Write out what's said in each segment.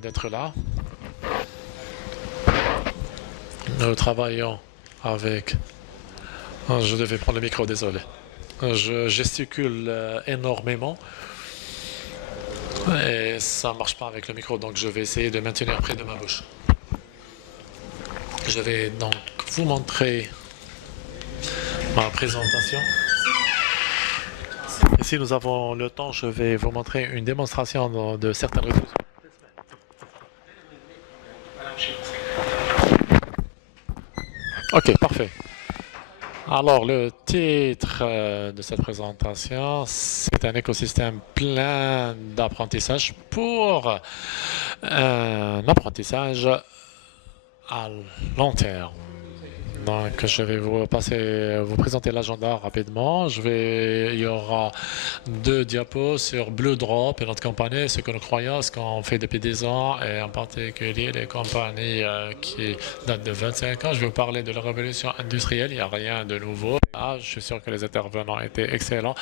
d'être là. Nous travaillons avec... Je devais prendre le micro, désolé. Je gesticule énormément et ça ne marche pas avec le micro, donc je vais essayer de maintenir près de ma bouche. Je vais donc vous montrer ma présentation. Et si nous avons le temps, je vais vous montrer une démonstration de certaines résolutions. Ok, parfait. Alors, le titre de cette présentation, c'est un écosystème plein d'apprentissage pour un apprentissage à long terme. Donc, je vais vous présenter l'agenda rapidement. Il y aura 2 diapos sur Blue Drop et notre compagnie, ce que nous croyons, ce qu'on fait depuis 10 ans, et en particulier les compagnies qui datent de 25 ans. Je vais vous parler de la révolution industrielle. Il n'y a rien de nouveau. Je suis sûr que les intervenants étaient excellents.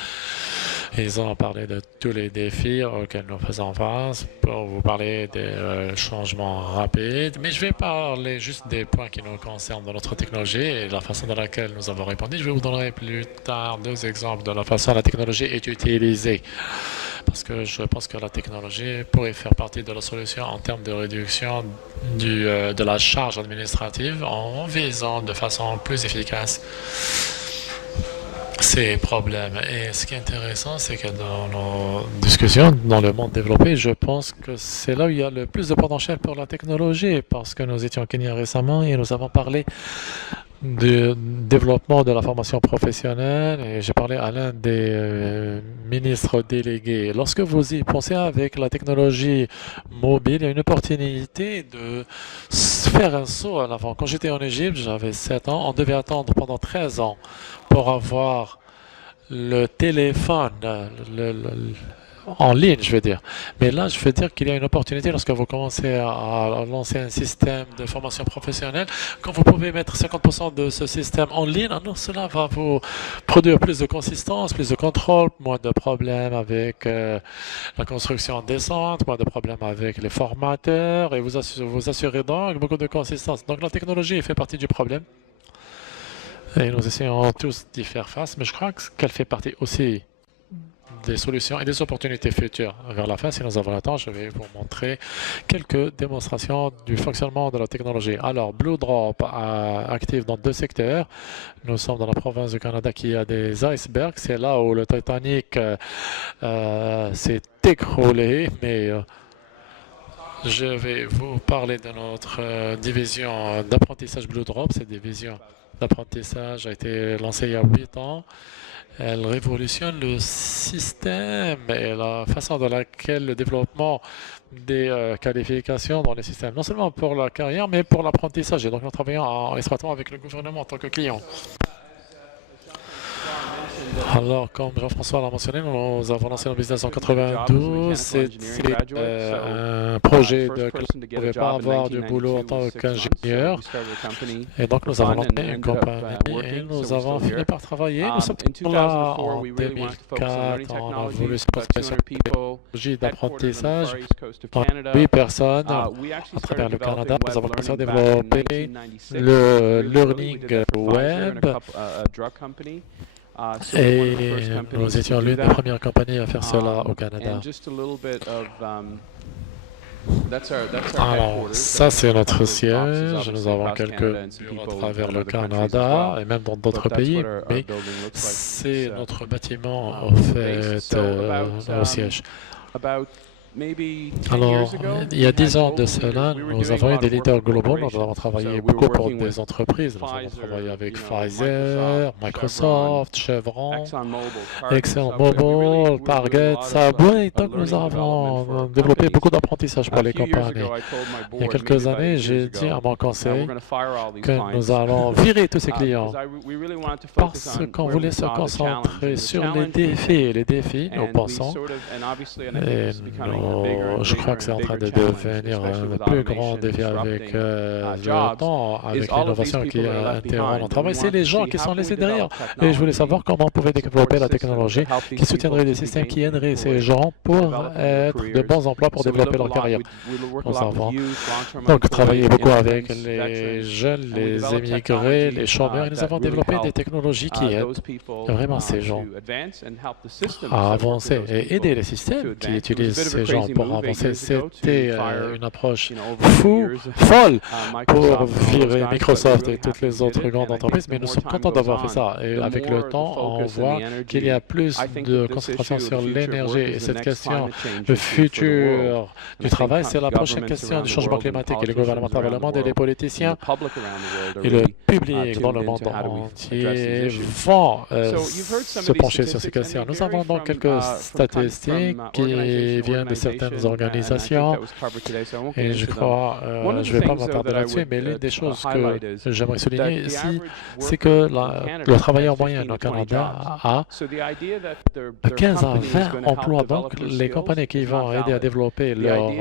Ils ont parlé de tous les défis auxquels nous faisons face pour vous parler des changements rapides. Mais je vais parler juste des points qui nous concernent dans notre technologie et la façon dans laquelle nous avons répondu. Je vais vous donner plus tard 2 exemples de la façon dont la technologie est utilisée. Parce que je pense que la technologie pourrait faire partie de la solution en termes de réduction de la charge administrative en visant de façon plus efficace ces problèmes. Et ce qui est intéressant, c'est que dans nos discussions, dans le monde développé, je pense que c'est là où il y a le plus de potentiel pour la technologie, parce que nous étions au Kenya récemment et nous avons parlé du développement de la formation professionnelle et j'ai parlé à l'un des ministres délégués. Lorsque vous y pensez avec la technologie mobile, il y a une opportunité de faire un saut à l'avant. Quand j'étais en Égypte, j'avais 7 ans, on devait attendre pendant 13 ans pour avoir le téléphone en ligne, je veux dire. Mais là, je veux dire qu'il y a une opportunité lorsque vous commencez à lancer un système de formation professionnelle. Quand vous pouvez mettre 50% de ce système en ligne, alors cela va vous produire plus de consistance, plus de contrôle, moins de problèmes avec la construction décente, moins de problèmes avec les formateurs et vous assurez donc beaucoup de consistance. Donc la technologie fait partie du problème. Et nous essayons tous d'y faire face, mais je crois qu'elle fait partie aussi des solutions et des opportunités futures. Vers la fin, si nous avons le temps, je vais vous montrer quelques démonstrations du fonctionnement de la technologie. Alors, Blue Drop active dans 2 secteurs. Nous sommes dans la province du Canada qui a des icebergs. C'est là où le Titanic s'est écroulé, mais je vais vous parler de notre division d'apprentissage Blue Drop. Cette division d'apprentissage a été lancée il y a 8 ans. Elle révolutionne le système et la façon dans laquelle le développement des qualifications dans les systèmes, non seulement pour la carrière, mais pour l'apprentissage. Et donc, nous travaillons étroitement avec le gouvernement en tant que client. Alors, comme Jean-François l'a mentionné, nous avons lancé notre business en 92. C'était un projet de on ne pouvait pas avoir du boulot en tant qu'ingénieur. Et donc, nous avons lancé une compagnie et nous avons fini par travailler. Nous sommes là en 2004. On a voulu se concentrer sur la technologie d'apprentissage. 8 personnes à travers le Canada. Nous avons commencé à développer le learning web. Et nous étions l'une des premières compagnies à faire cela au Canada. Alors, ça c'est notre siège. Nous avons quelques bureaux à travers le Canada et même dans d'autres pays, mais c'est notre bâtiment en fait au siège. Alors, il y a 10 ans de cela, nous avons eu des leaders globaux. Nous avons travaillé beaucoup pour des entreprises. Nous avons travaillé avec Pfizer, Microsoft, Chevron, ExxonMobil, Target, Subway. Donc, nous avons développé beaucoup d'apprentissage pour les compagnies. Il y a quelques années, j'ai dit à mon conseil que nous allons virer tous ces clients parce qu'on voulait se concentrer sur les défis. Et les défis, nous pensons, et nous Je crois que c'est en train de devenir un plus grand défi avec le temps, avec l'innovation qui interrompt le travail. C'est les gens qui sont laissés derrière. Et je voulais savoir comment on pouvait développer la technologie qui soutiendrait des systèmes qui aideraient ces gens pour être de bons emplois pour développer leur carrière. Nos enfants. Donc, travailler beaucoup avec les jeunes, les immigrés, les chômeurs. Et nous avons développé des technologies qui aident vraiment ces gens à avancer et aider les systèmes qui utilisent ces gens pour avancer. C'était une approche folle pour virer Microsoft et toutes les autres grandes entreprises, mais nous sommes contents d'avoir fait ça. Et avec le temps, on voit qu'il y a plus de concentration sur l'énergie et cette question, le futur du travail, c'est la prochaine question du changement climatique et les gouvernements dans le monde et les politiciens et le public dans le monde entier vont se pencher sur ces questions. Nous avons donc quelques statistiques qui viennent de certaines organisations et je crois, je ne vais pas m'attarder là-dessus, mais l'une des choses que j'aimerais souligner ici, c'est que le travailleur moyen au Canada a 15 à 20 emplois. Donc, les compagnies qui vont aider à développer leur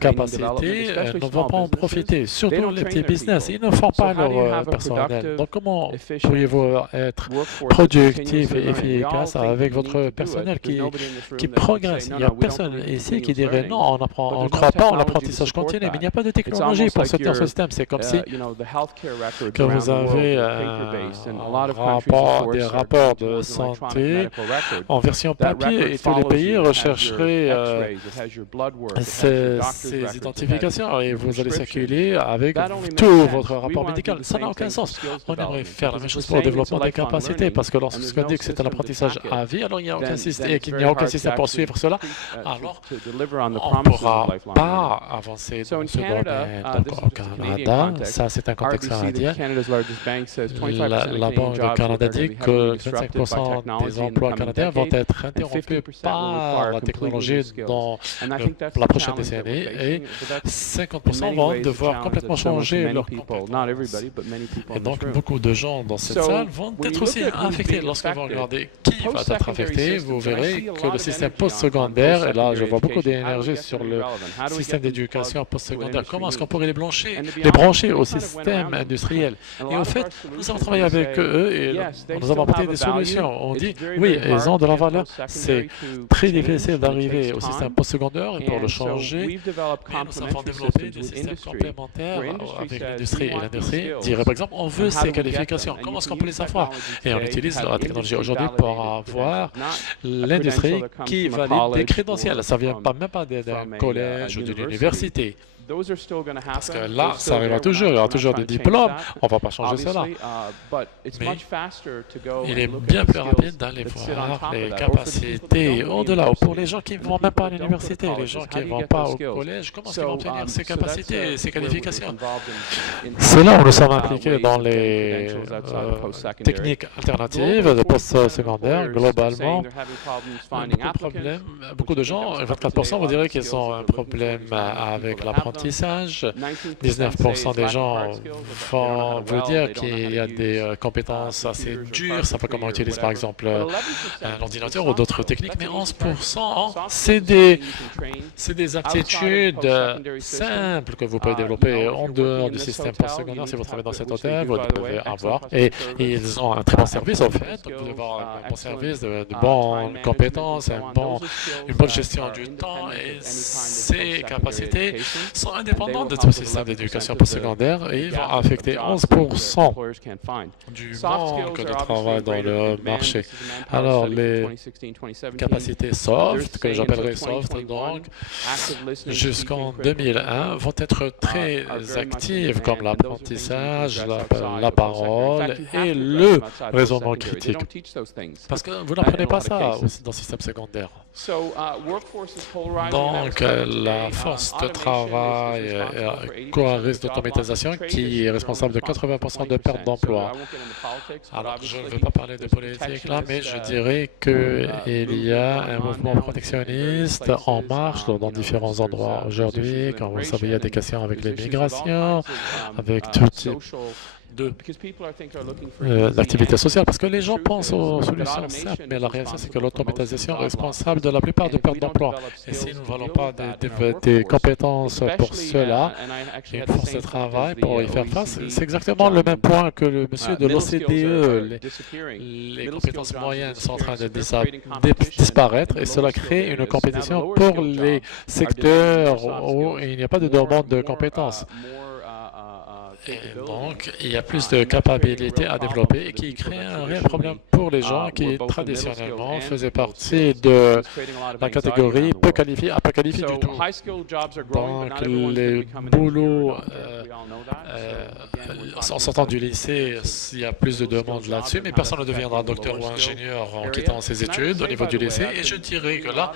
capacité ne vont pas en profiter, surtout les petits business. Ils ne font pas leur personnel. Donc, comment pourriez-vous être productif et efficace avec votre personnel qui progresse? Il n'y a personne ici qui dirait non, on ne croit pas en l'apprentissage continu, mais il n'y a pas de technologie pour soutenir ce système. C'est comme si que vous avez des rapports de santé en version papier et tous les pays rechercheraient ces identifications et vous allez circuler avec tout votre rapport médical. Ça n'a aucun sens. On aimerait faire la même chose pour le développement des capacités parce que lorsqu'on dit que c'est un apprentissage à vie, alors il n'y a aucun système et qu'il n'y a aucun système pour suivre cela, alors on ne pourra pas avancer dans ce domaine. Donc au Canada, ça c'est un contexte canadien. La Banque du Canada dit que 25% des emplois canadiens vont être interrompus par la technologie dans la prochaine décennie et 50% vont devoir complètement changer leur compétences. Et donc, beaucoup de gens dans cette salle vont être aussi affectés. Lorsque vous regardez qui va être affecté, vous verrez que le système postsecondaire, et là, je vois beaucoup d'énergie sur le système d'éducation postsecondaire, comment est-ce qu'on pourrait les brancher au système industriel? Et au fait, nous avons travaillé avec eux et nous avons apporté des solutions. On dit, oui, ils ont de la valeur. C'est très difficile d'arriver au système postsecondaire et pour le changer, mais nous avons développé des systèmes complémentaires avec l'industrie. Et l'industrie dirait, par exemple, on veut ces qualifications. Comment est-ce qu'on peut les avoir? Et on utilise la technologie aujourd'hui pour avoir l'industrie qui valide des crédentiels. Ça ne vient même pas d'un collège ou d'une université. Parce que là, ça arrivera toujours, il y aura toujours des diplômes, on ne va pas changer cela. Mais il est bien plus rapide d'aller voir les capacités au-delà. Pour les gens qui ne vont même pas à l'université, les gens qui ne vont pas au collège, comment est-ce qu'ils vont obtenir ces capacités et ces qualifications? C'est là où nous sommes impliqués dans les techniques alternatives de post-secondaire, globalement. Beaucoup de gens, 24% vous direz qu'ils ont un problème avec l'apprentissage. 19% des gens vont vous dire qu'il y a des compétences assez dures, ça peut comment on utilise par exemple un ordinateur ou d'autres techniques, mais 11% c'est des aptitudes simples que vous pouvez développer en dehors du système postsecondaire. Si vous travaillez dans cet hôtel, vous devez avoir, et ils ont un très bon service au fait, vous devez avoir un bon service, de bonnes compétences, une bonne gestion du temps, et ces capacités sont indépendants de tout système d'éducation postsecondaire et ils vont affecter 11% du manque de travail dans le marché. Alors, les capacités soft, que j'appellerais soft, donc, jusqu'en 2001, vont être très actives comme l'apprentissage, la parole et le raisonnement critique. Parce que vous n'apprenez pas ça aussi dans le système secondaire. Donc, la force de travail court risque d'automatisation qui est responsable de 80% de perte d'emploi. Alors, je ne veux pas parler de politique là, mais je dirais qu'il y a un mouvement protectionniste en marche dans différents endroits aujourd'hui. Comme vous savez, il y a des questions avec l'immigration, avec tout type de l'activité sociale, parce que les gens pensent aux solutions simples, mais la réalité, c'est que l'automatisation est responsable de la plupart des pertes d'emploi. Et si nous ne voulons pas des compétences pour cela, et une force de travail pour y faire face, c'est exactement le même point que le monsieur de l'OCDE. Les compétences moyennes sont en train de disparaître et cela crée une compétition pour les secteurs où il n'y a pas de demande de compétences. Et donc, il y a plus de capacités à développer et qui crée un réel problème pour les gens qui traditionnellement faisaient partie de la catégorie peu qualifiée à pas qualifiée du tout. Donc, les boulots en sortant du lycée, il y a plus de demandes là-dessus, mais personne ne deviendra docteur ou ingénieur en quittant ses études au niveau du lycée. Et je dirais que là,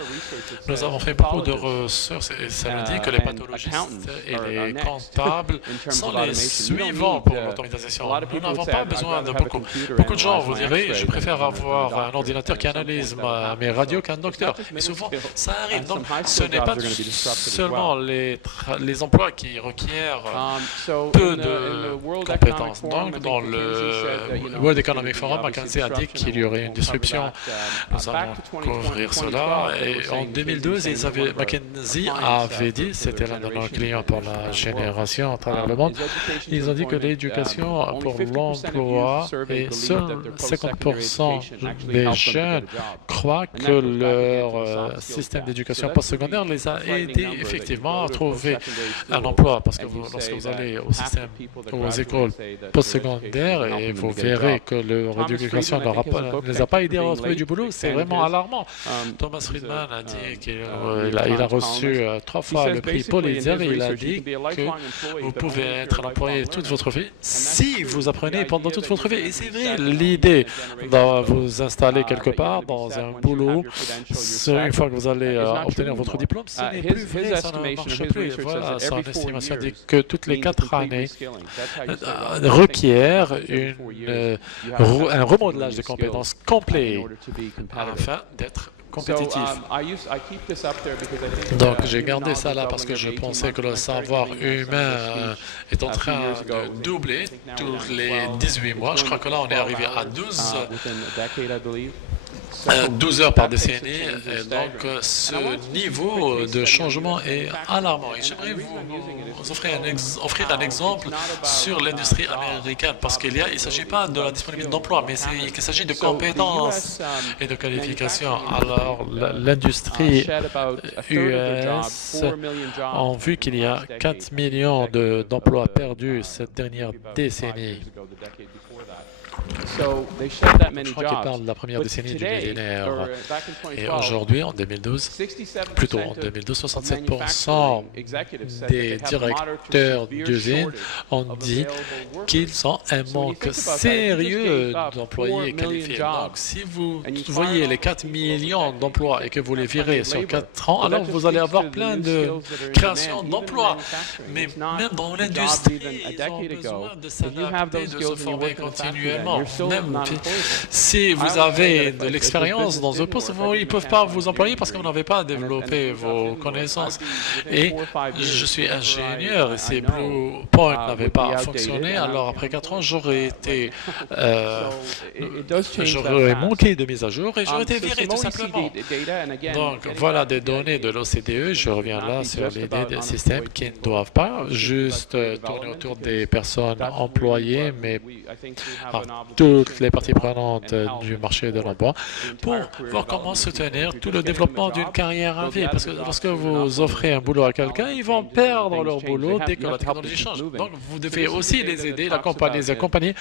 nous avons fait beaucoup de recherches et ça nous dit que les pathologistes et les comptables sont les suivants pour l'automatisation. Nous n'avons pas besoin de beaucoup. Beaucoup de gens vous direz, je préfère avoir un ordinateur qui analyse mes radios qu'un docteur. Mais souvent, ça arrive. Donc, ce n'est pas seulement les emplois qui requièrent peu de compétences. Donc, dans le World Economic Forum, McKinsey a dit qu'il y aurait une disruption. Nous allons couvrir cela. Et en 2012, McKinsey avait dit, c'était l'un de nos clients pour la génération à travers le monde, ils ont dit que l'éducation pour l'emploi et seuls 50% des jeunes croient que leur système d'éducation postsecondaire les a aidés effectivement à trouver un emploi. Parce que lorsque vous allez au système, aux écoles postsecondaires, et vous verrez que leur éducation ne les a pas aidés à retrouver du boulot, c'est vraiment alarmant. Thomas Friedman a dit qu'il a reçu 3 fois le prix Pulitzer et il a dit que vous pouvez être un employé toute votre vie si vous apprenez pendant toute votre vie. Et c'est vrai, l'idée de vous installer quelque part dans un boulot, une fois que vous allez obtenir votre diplôme, ce n'est plus vrai, ça ne marche plus. Voilà, son estimation dit que toutes les 4 années requièrent un remodelage de compétences complet afin d'être compétitif. Donc, j'ai gardé ça là parce que je pensais que le savoir humain est en train de doubler tous les 18 mois. Je crois que là, on est arrivé à 12 heures par décennie. Et donc, ce niveau de changement est alarmant. Et j'aimerais vous offrir un exemple sur l'industrie américaine, parce il ne s'agit pas de la disponibilité d'emploi, mais il s'agit de compétences et de qualifications. Alors, l'industrie US a vu qu'il y a 4 millions d'emplois perdus cette dernière décennie. Je crois qu'il parle de la première décennie du millénaire. Et aujourd'hui, en 2012, 67% des directeurs d'usines ont dit qu'ils ont un manque sérieux d'employés qualifiés. Donc, si vous voyez les 4 millions d'emplois et que vous les virez sur 4 ans, alors vous allez avoir plein de créations d'emplois. Mais même dans l'industrie, ils ont besoin de s'adapter, de se former continuellement. Même si vous avez de l'expérience dans un poste, ils ne peuvent pas vous employer parce que vous n'avez pas développé vos connaissances. Et je suis ingénieur et si Bluepoint n'avait pas fonctionné, alors après 4 ans, j'aurais manqué de mise à jour et j'aurais été viré tout simplement. Donc voilà des données de l'OCDE. Je reviens là sur l'idée des systèmes qui ne doivent pas juste tourner autour des personnes employées, mais toutes les parties prenantes du marché de l'emploi pour voir comment soutenir tout le développement d'une carrière à vie. Parce que lorsque vous offrez un boulot à quelqu'un, ils vont perdre leur boulot dès que la technologie change. Donc, vous devez aussi les aider, les accompagner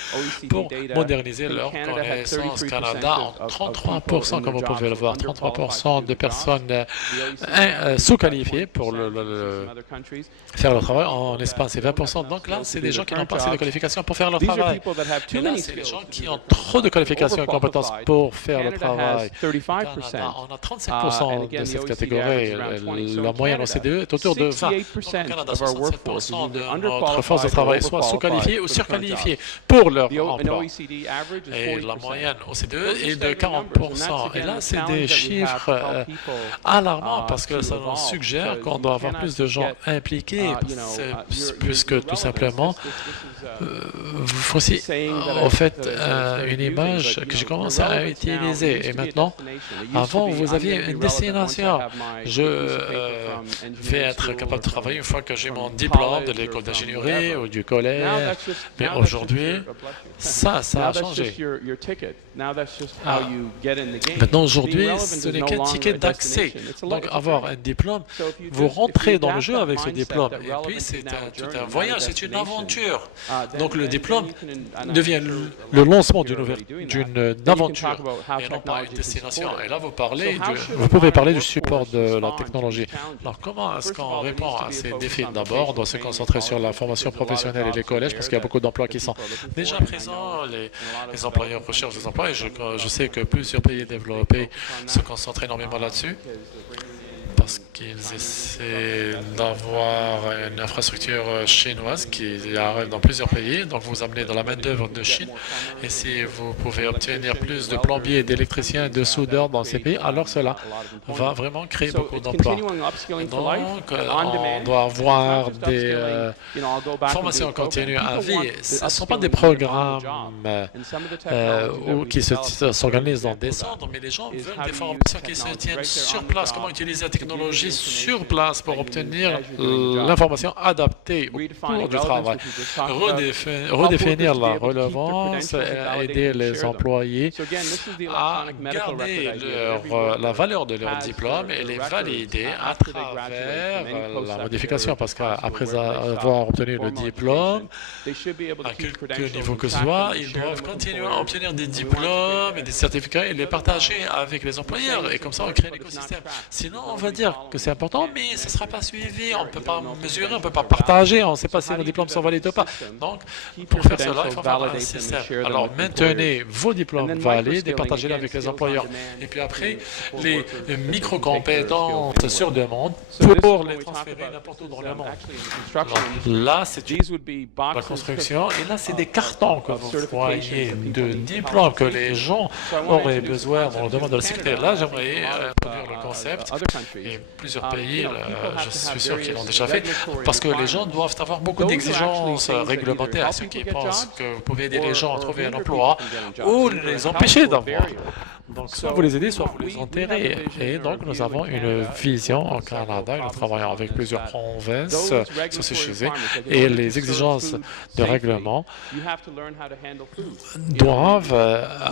pour moderniser leurs connaissances. Canada, en 33%, comme vous pouvez le voir, 33% de personnes sous-qualifiées pour faire leur travail. En Espagne, c'est 20%. Donc là, c'est des gens qui n'ont pas assez de qualifications pour faire leur travail. Et là, c'est des gens qui ont trop de qualifications et compétences pour faire le travail. Au Canada, on a 35% de cette catégorie. La moyenne au CDE est autour de 20. Donc, au Canada, 67% de notre force de travail soit sous-qualifiée ou surqualifiée pour leur emploi. Et la moyenne au CDE est de 40%. Et là, c'est des chiffres alarmants parce que ça nous suggère qu'on doit avoir plus de gens impliqués, puisque tout simplement, Voici en fait une image que j'ai commencé à utiliser. Et maintenant, avant, vous aviez une destination. Je vais être capable de travailler une fois que j'ai mon diplôme de l'école d'ingénierie ou du collège. Mais aujourd'hui, ça a changé. Maintenant, aujourd'hui, ce n'est qu'un ticket d'accès. Donc, avoir un diplôme, vous rentrez dans le jeu avec ce diplôme. Et puis, c'est tout un voyage, c'est une aventure. Donc, le diplôme devient le lancement d'une aventure et non pas une destination. Et là, vous pouvez parler du support de la technologie. Alors, comment est-ce qu'on répond à ces défis? D'abord, on doit se concentrer sur la formation professionnelle et les collèges, parce qu'il y a beaucoup d'emplois qui sont déjà présents. Les employeurs recherchent des emplois et je sais que plusieurs pays développés se concentrent énormément là-dessus, parce qu'ils essaient d'avoir une infrastructure chinoise qui arrive dans plusieurs pays. Donc, vous amenez de la main-d'œuvre de Chine. Et si vous pouvez obtenir plus de plombiers, d'électriciens, de soudeurs dans ces pays, alors cela va vraiment créer beaucoup d'emplois. Donc, on doit avoir des formations continues à vie. Ce ne sont pas des programmes qui s'organisent dans des centres, mais les gens veulent des formations qui se tiennent sur place. Comment utiliser la technologie sur place pour obtenir l'information adaptée au cours du travail. Redéfinir la relevance et aider les employés à garder la valeur de leur diplôme et les valider à travers la modification, parce qu'après avoir obtenu le diplôme, à quelque niveau que ce soit, ils doivent continuer à obtenir des diplômes et des certificats et les partager avec les employeurs. Et comme ça, on crée un écosystème. Sinon, on va dire que c'est important, mais ce ne sera pas suivi, on ne peut pas mesurer, on ne peut pas partager, on ne sait pas si nos diplômes sont valides ou pas. Donc, pour faire cela, il faut avoir un système. Alors, maintenez vos diplômes valides et partagez-les avec les employeurs. Et puis après, les micro-compétences sur demande pour les transférer n'importe où dans le monde. Alors, là, c'est la construction, et là, c'est des cartons que vous voyez de diplômes que les gens auraient besoin dans le domaine de la sécurité. Là, j'aimerais introduire le concept, et plusieurs pays, je suis sûr qu'ils l'ont déjà fait, parce que les gens doivent avoir beaucoup d'exigences réglementaires, ceux qui pensent que vous pouvez aider les gens à trouver un emploi ou les empêcher d'avoir. Donc, soit vous les aidez, soit vous les enterrez. Et donc, nous avons une vision au Canada. Nous travaillons avec plusieurs provinces sur ce sujet. Et les exigences de règlement doivent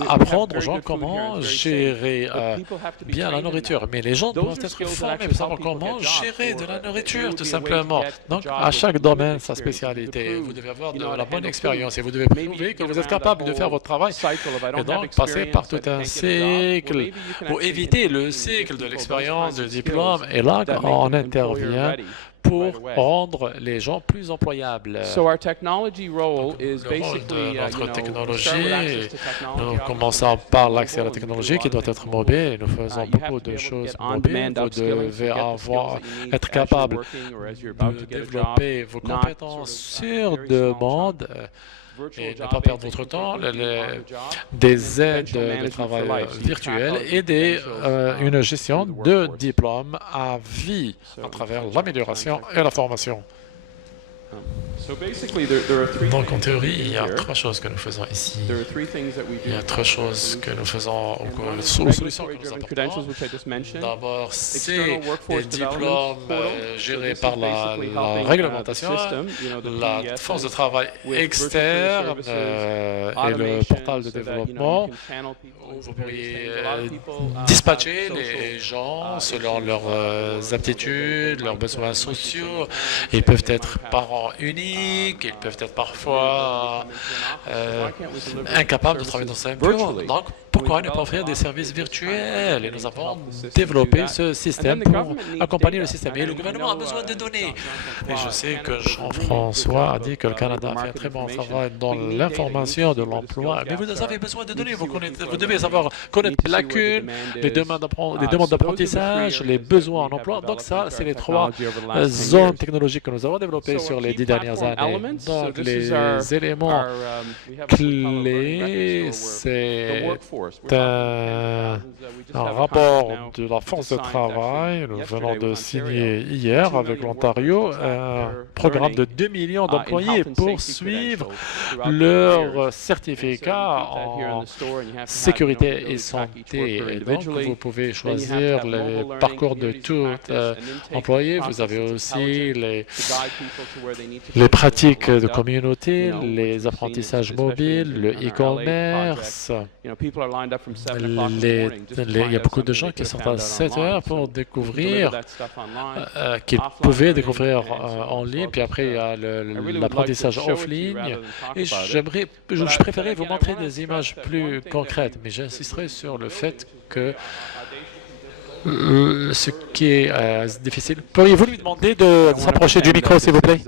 apprendre aux gens comment gérer bien la nourriture. Mais les gens doivent être formés pour savoir comment gérer de la nourriture, tout simplement. Donc, à chaque domaine, sa spécialité. Vous devez avoir de la bonne expérience et vous devez prouver que vous êtes capable de faire votre travail. Et donc, passer par tout un cycle pour éviter le cycle de l'expérience, du diplôme. Et là, on intervient pour rendre les gens plus employables. Le rôle de notre technologie, nous commençons par l'accès à la technologie qui doit être mobile, et nous faisons beaucoup de choses mobiles. Vous devez être capable de développer vos compétences sur demande et ne pas perdre votre temps, des aides de travail virtuelles et une gestion de diplômes à vie à travers l'amélioration et la formation. Donc, en théorie, il y a trois choses que nous faisons ici. Il y a trois choses que nous faisons, ou solutions que nous apportons. D'abord, c'est des diplômes gérés par la réglementation, la force de travail externe et le portal de développement, où vous pourriez dispatcher les gens selon leurs aptitudes, leurs besoins sociaux. Ils peuvent être parents uniques, ils peuvent être parfois incapables de travailler dans un bureau. Donc, pourquoi ne pas offrir des services virtuels? Et nous avons développé ce système pour accompagner le système. Et le gouvernement a besoin de données. Et je sais que Jean-François a dit que le Canada a fait un très bon travail dans l'information de l'emploi. Mais vous avez besoin de données. Vous devez savoir connaître les lacunes, les demandes d'apprentissage, les besoins en emploi. Donc ça, c'est les trois zones technologiques que nous avons développées sur les 10 dernières années. Donc les éléments clés, c'est un rapport de la force de travail. Nous venons de signer hier avec l'Ontario un programme de 2 millions d'employés pour suivre leur certificat en sécurité et santé. Et donc, vous pouvez choisir les parcours de tout employé. Vous avez aussi les pratiques de communauté, les apprentissages mobiles, le e-commerce. Il y a beaucoup de gens qui sont à 7 heures pour découvrir, qu'ils pouvaient découvrir en ligne, puis après il y a l'apprentissage off-ligne. Et je préférais vous montrer des images plus concrètes, mais j'insisterai sur le fait que ce qui est difficile. Pourriez-vous lui demander de s'approcher du micro, s'il vous plaît?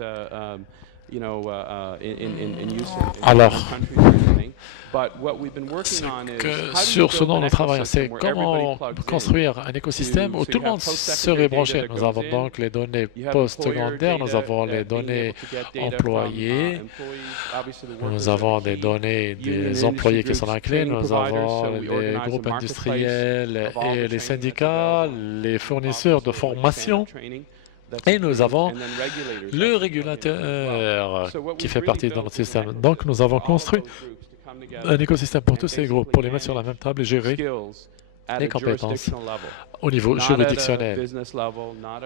Alors, sur ce dont nous travaillons, c'est comment construire un écosystème où tout le monde serait branché. Nous avons donc les données post-secondaires, nous avons les données employés, nous avons des données des employés qui sont la clé, nous avons les groupes industriels et les syndicats, les fournisseurs de formation. Et nous avons le régulateur qui fait partie de notre système. Donc, nous avons construit un écosystème pour tous ces groupes, pour les mettre sur la même table et gérer les compétences au niveau juridictionnel.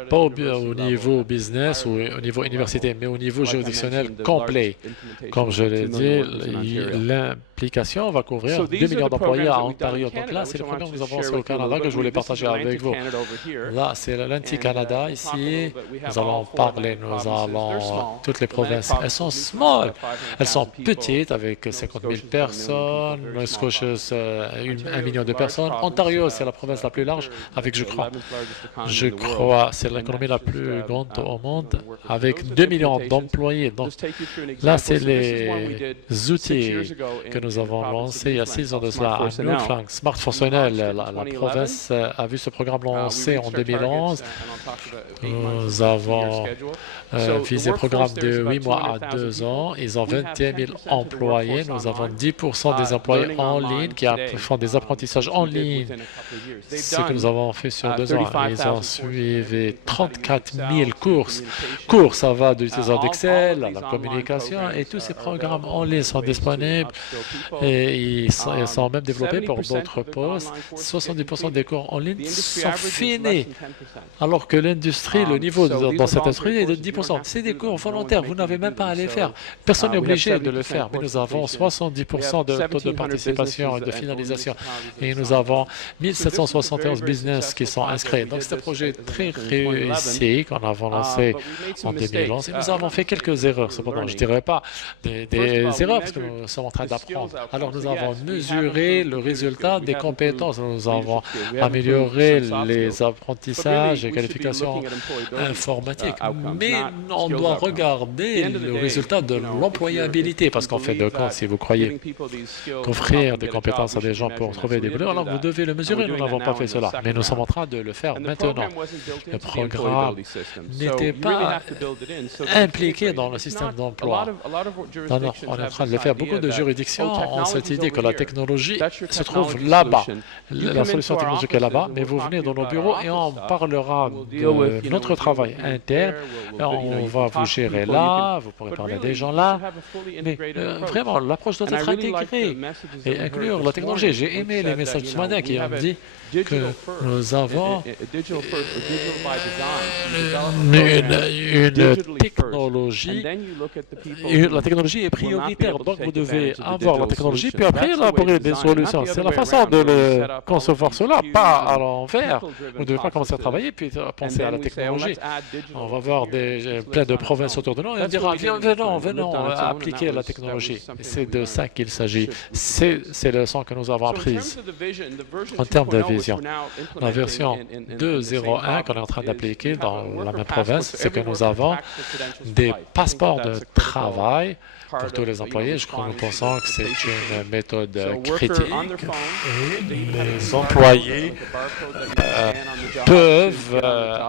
Pas au niveau business ou au niveau université, mais au niveau juridictionnel complet. Comme je l'ai dit, l'implication va couvrir 2 millions d'employés à Ontario. Donc là, c'est le programme que nous avons au Canada que je voulais partager avec vous. Là, c'est l'Anti-Canada ici. Nous allons parler, nous allons... Toutes les provinces, elles sont small. Elles sont petites avec 50 000 personnes. Nova Scotia, 1 million de personnes. Ontario, c'est la province la plus large avec, je crois, c'est l'économie la plus grande au monde avec 2 millions d'employés. Donc là, c'est les outils que nous avons lancés il y a 6 ans de cela à Newfoundland. Smart Fonctionnel, la province a vu ce programme lancé en 2011. Nous avons visé le programme de 8 mois à 2 ans. Ils ont 21 000 employés. Nous avons 10% des employés en ligne qui font des apprentissages en ligne. Ce que nous avons fait sur 2 ans, ils ont suivi 34 000 courses. Cours, ça va de l'utilisation d'Excel à la communication, et tous ces programmes en ligne sont disponibles et ils sont même développés pour d'autres postes. 70% des cours en ligne sont finis, alors que l'industrie, le niveau dans cette industrie est de 10%. C'est des cours volontaires, vous n'avez même pas à les faire. Personne n'est obligé de le faire, mais nous avons 70% de taux de participation et de finalisation. Et nous avons 1771 business qui sont inscrits. Donc, c'est un projet très réussi qu'on a lancé en 2011. Et nous avons fait quelques erreurs, cependant. Je ne dirais pas des erreurs parce que nous sommes en train d'apprendre. Alors, nous avons mesuré le résultat des compétences. Nous avons amélioré les apprentissages et qualifications informatiques. Mais on doit regarder le résultat de l'employabilité parce qu'en fait de compte, si vous croyez qu'offrir des compétences à des gens pour trouver des boulots, alors vous devez le mesurer. Nous n'avons pas fait cela, mais nous sommes en train de le faire maintenant. Le programme n'était pas impliqué dans le système d'emploi. Non, non, on est en train de le faire. Beaucoup de juridictions ont cette idée que la technologie se trouve là-bas. La solution technologique est là-bas, mais vous venez dans nos bureaux et on parlera de notre travail interne. On va vous gérer là, vous pourrez parler des gens là, mais vraiment, l'approche doit être intégrée et inclure la technologie. J'ai aimé les messages ce matin qui ont dit que nous avons une technologie, la technologie est prioritaire, donc vous devez avoir la technologie, puis après élaborer des solutions. C'est la façon de le concevoir cela, pas à l'envers. Vous ne devez pas commencer à travailler, puis penser à la technologie. On va voir plein de provinces autour de nous, et on dira, venons appliquer la technologie. C'est de ça qu'il s'agit. C'est les leçons que nous avons apprises en termes de vision. La version 2.01 qu'on est en train d'appliquer dans la même province, c'est que nous avons des passeports de travail pour tous les employés. Je crois que nous pensons que c'est une méthode critique. Et les employés peuvent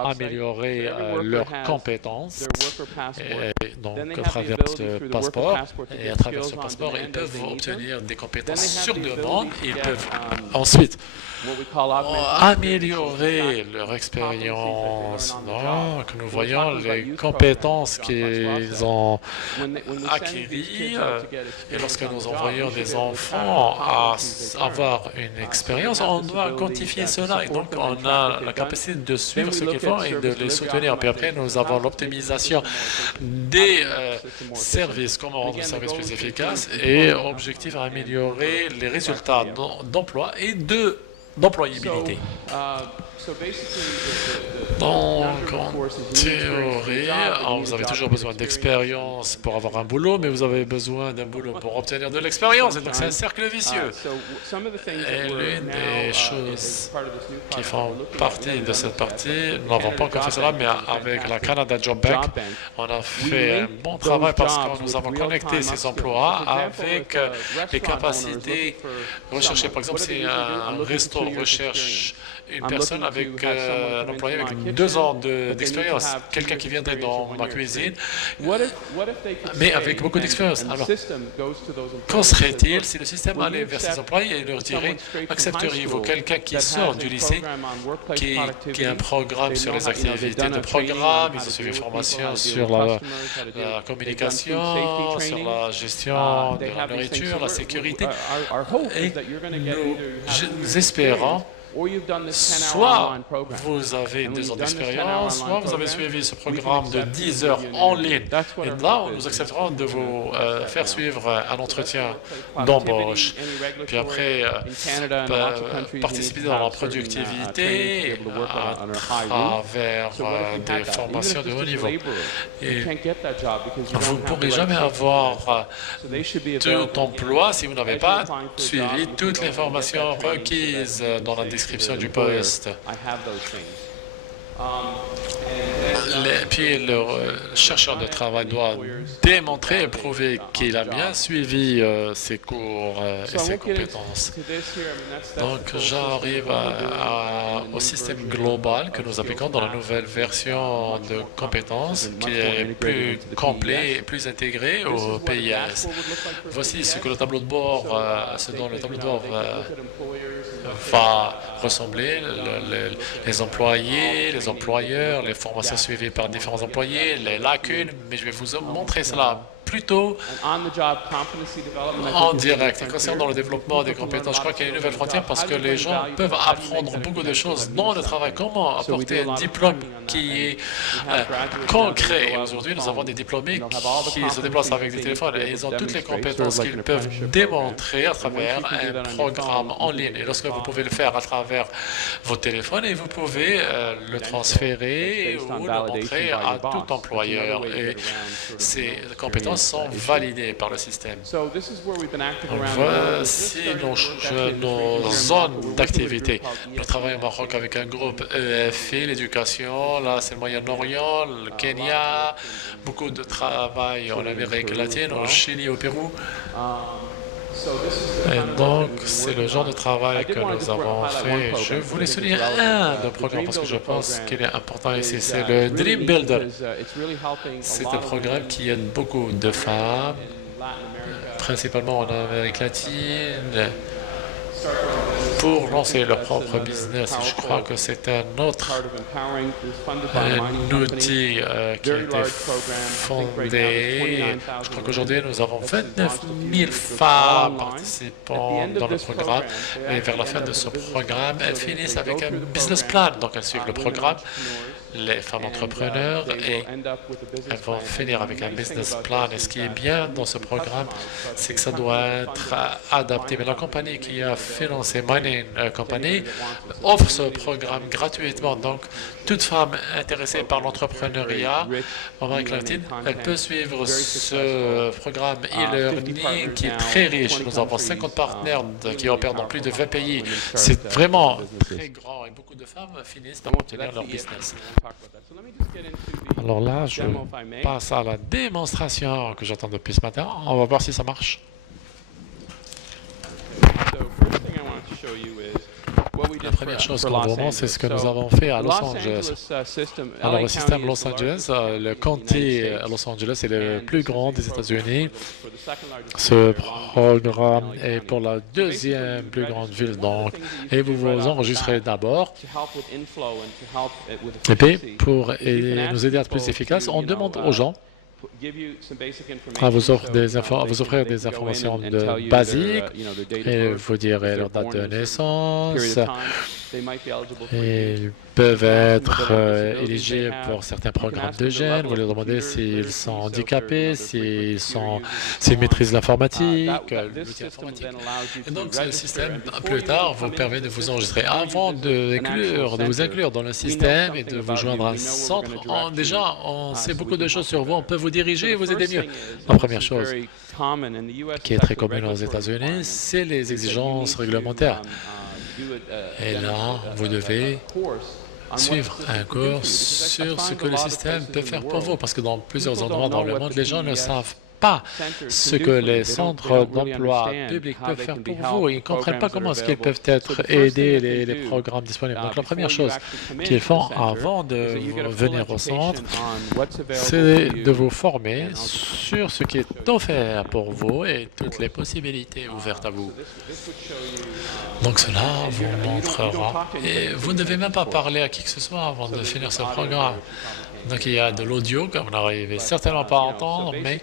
améliorer leurs compétences donc à travers ce passeport. Et à travers ce passeport, ils peuvent obtenir des compétences sur demande. Ils peuvent ensuite améliorer leur expérience. Donc, nous voyons les compétences qu'ils ont acquises. Et lorsque nous envoyons des enfants à avoir une expérience, on doit quantifier cela. Et donc, on a la capacité de suivre ce qu'ils font et de les soutenir. Puis après, nous avons l'optimisation des services, comment rendre le service plus efficace et objectif à améliorer les résultats d'emploi et d'employabilité. Donc, en théorie, vous avez toujours besoin d'expérience pour avoir un boulot, mais vous avez besoin d'un boulot pour obtenir de l'expérience. Et donc, c'est un cercle vicieux. Et l'une des choses qui font partie de cette partie, nous n'avons pas encore fait cela, mais avec la Canada Job Bank, on a fait un bon travail parce que nous avons connecté ces emplois avec les capacités recherchées. Par exemple, si un resto recherche une personne avec un employé avec 2 ans d'expérience, quelqu'un qui viendrait dans ma cuisine, mais avec beaucoup d'expérience. Alors, qu'en serait-il si le système allait vers ses employés et leur dirait, accepteriez-vous quelqu'un qui sort du lycée, qui a un programme sur les activités de programme, ils ont suivi une formation sur la communication, sur la gestion de la nourriture, la sécurité, et nous espérons soit vous avez 2 ans d'expérience, soit vous avez suivi ce programme de 10 heures en ligne. Et là, nous accepterons de vous faire suivre un entretien d'embauche. Puis après, participer dans la productivité à travers des formations de haut niveau. Et vous ne pourrez jamais avoir tout emploi si vous n'avez pas suivi toutes les formations requises dans la description du poste. Puis le chercheur de travail doit démontrer et prouver qu'il a bien suivi ses cours et ses compétences. Donc j'arrive au système global que nous appliquons dans la nouvelle version de compétences qui est plus complet et plus intégré au PIS. Voici ce que le tableau de bord, ce dont le tableau de bord va ressembler, les employés, les employeurs, les formations suivies par différents employés, les lacunes, mais je vais vous montrer cela plutôt en direct. Et concernant le développement des compétences, je crois qu'il y a une nouvelle frontière parce que les gens peuvent apprendre beaucoup de choses dans le travail. Comment apporter un diplôme qui est concret? Et aujourd'hui, nous avons des diplômés qui se déplacent avec des téléphones et ils ont toutes les compétences qu'ils peuvent démontrer à travers un programme en ligne. Et lorsque vous pouvez le faire à travers votre téléphone, et vous pouvez le transférer ou le montrer à tout employeur. Et ces compétences sont validées par le système. Voici nos zones d'activité. Nous travaillons au Maroc avec un groupe EFI, l'éducation, là c'est le Moyen-Orient, le Kenya, beaucoup de travail en Amérique latine, au Chili, au Pérou. Et donc, c'est le genre de travail que nous avons fait. Je voulais souligner un de programme parce que je pense qu'il est important ici. C'est le Dream Builder. C'est un programme qui aide beaucoup de femmes, principalement en Amérique latine, pour lancer leur propre business. Je crois que c'est un autre outil qui a été fondé. Je crois qu'aujourd'hui, nous avons 29 000 femmes participant dans le programme. Et vers la fin de ce programme, elles finissent avec un business plan. Donc, elles suivent le programme, les femmes entrepreneurs, et elles vont finir avec un business plan. Et ce qui est bien dans ce programme, c'est que ça doit être adapté. Mais la compagnie qui a financé Mining Company offre ce programme gratuitement. Donc, toute femme intéressée par l'entrepreneuriat en Amérique latine, elle peut suivre ce programme e-learning qui est très riche. Nous avons 50 partenaires qui opèrent dans plus de 20 pays. C'est vraiment très grand et beaucoup de femmes finissent par obtenir leur business. Alors là, je passe à la démonstration que j'attends depuis ce matin. On va voir si ça marche. La première chose qu'on vous montre, c'est ce que nous avons fait à Los Angeles. Alors, le système Los Angeles, le county à Los Angeles est le plus grand des États-Unis. Ce programme est pour la deuxième plus grande ville, donc, et vous vous enregistrez d'abord. Et puis, pour nous aider à être plus efficaces, on demande aux gens à vous offrir des informations basiques et vous direz leur date de naissance. Ils peuvent être éligibles pour certains programmes de jeunes. Vous leur demandez s'ils sont handicapés, s'ils maîtrisent l'informatique, l'outil informatique. Et donc, ce système, plus tard, vous permet de vous enregistrer. Avant de vous inclure dans le système et de vous joindre à un centre, déjà, on sait beaucoup de choses sur vous. On peut vous diriger et vous aider mieux. La première chose qui est très commune aux États-Unis, c'est les exigences réglementaires. Et là, vous devez suivre un cours sur ce que le système peut faire pour vous, parce que dans plusieurs endroits dans le monde, les gens ne savent pas ce que les centres d'emploi publics peuvent faire pour vous. Ils ne comprennent pas comment est-ce qu'ils peuvent être aidés, les programmes disponibles. Donc, la première chose qu'ils font avant de venir au centre, c'est de vous former sur ce qui est offert pour vous et toutes les possibilités ouvertes à vous. Donc, cela vous montrera. Et vous ne devez même pas parler à qui que ce soit avant de finir ce programme. Donc, il y a de l'audio que vous n'arrivez certainement pas à entendre, mais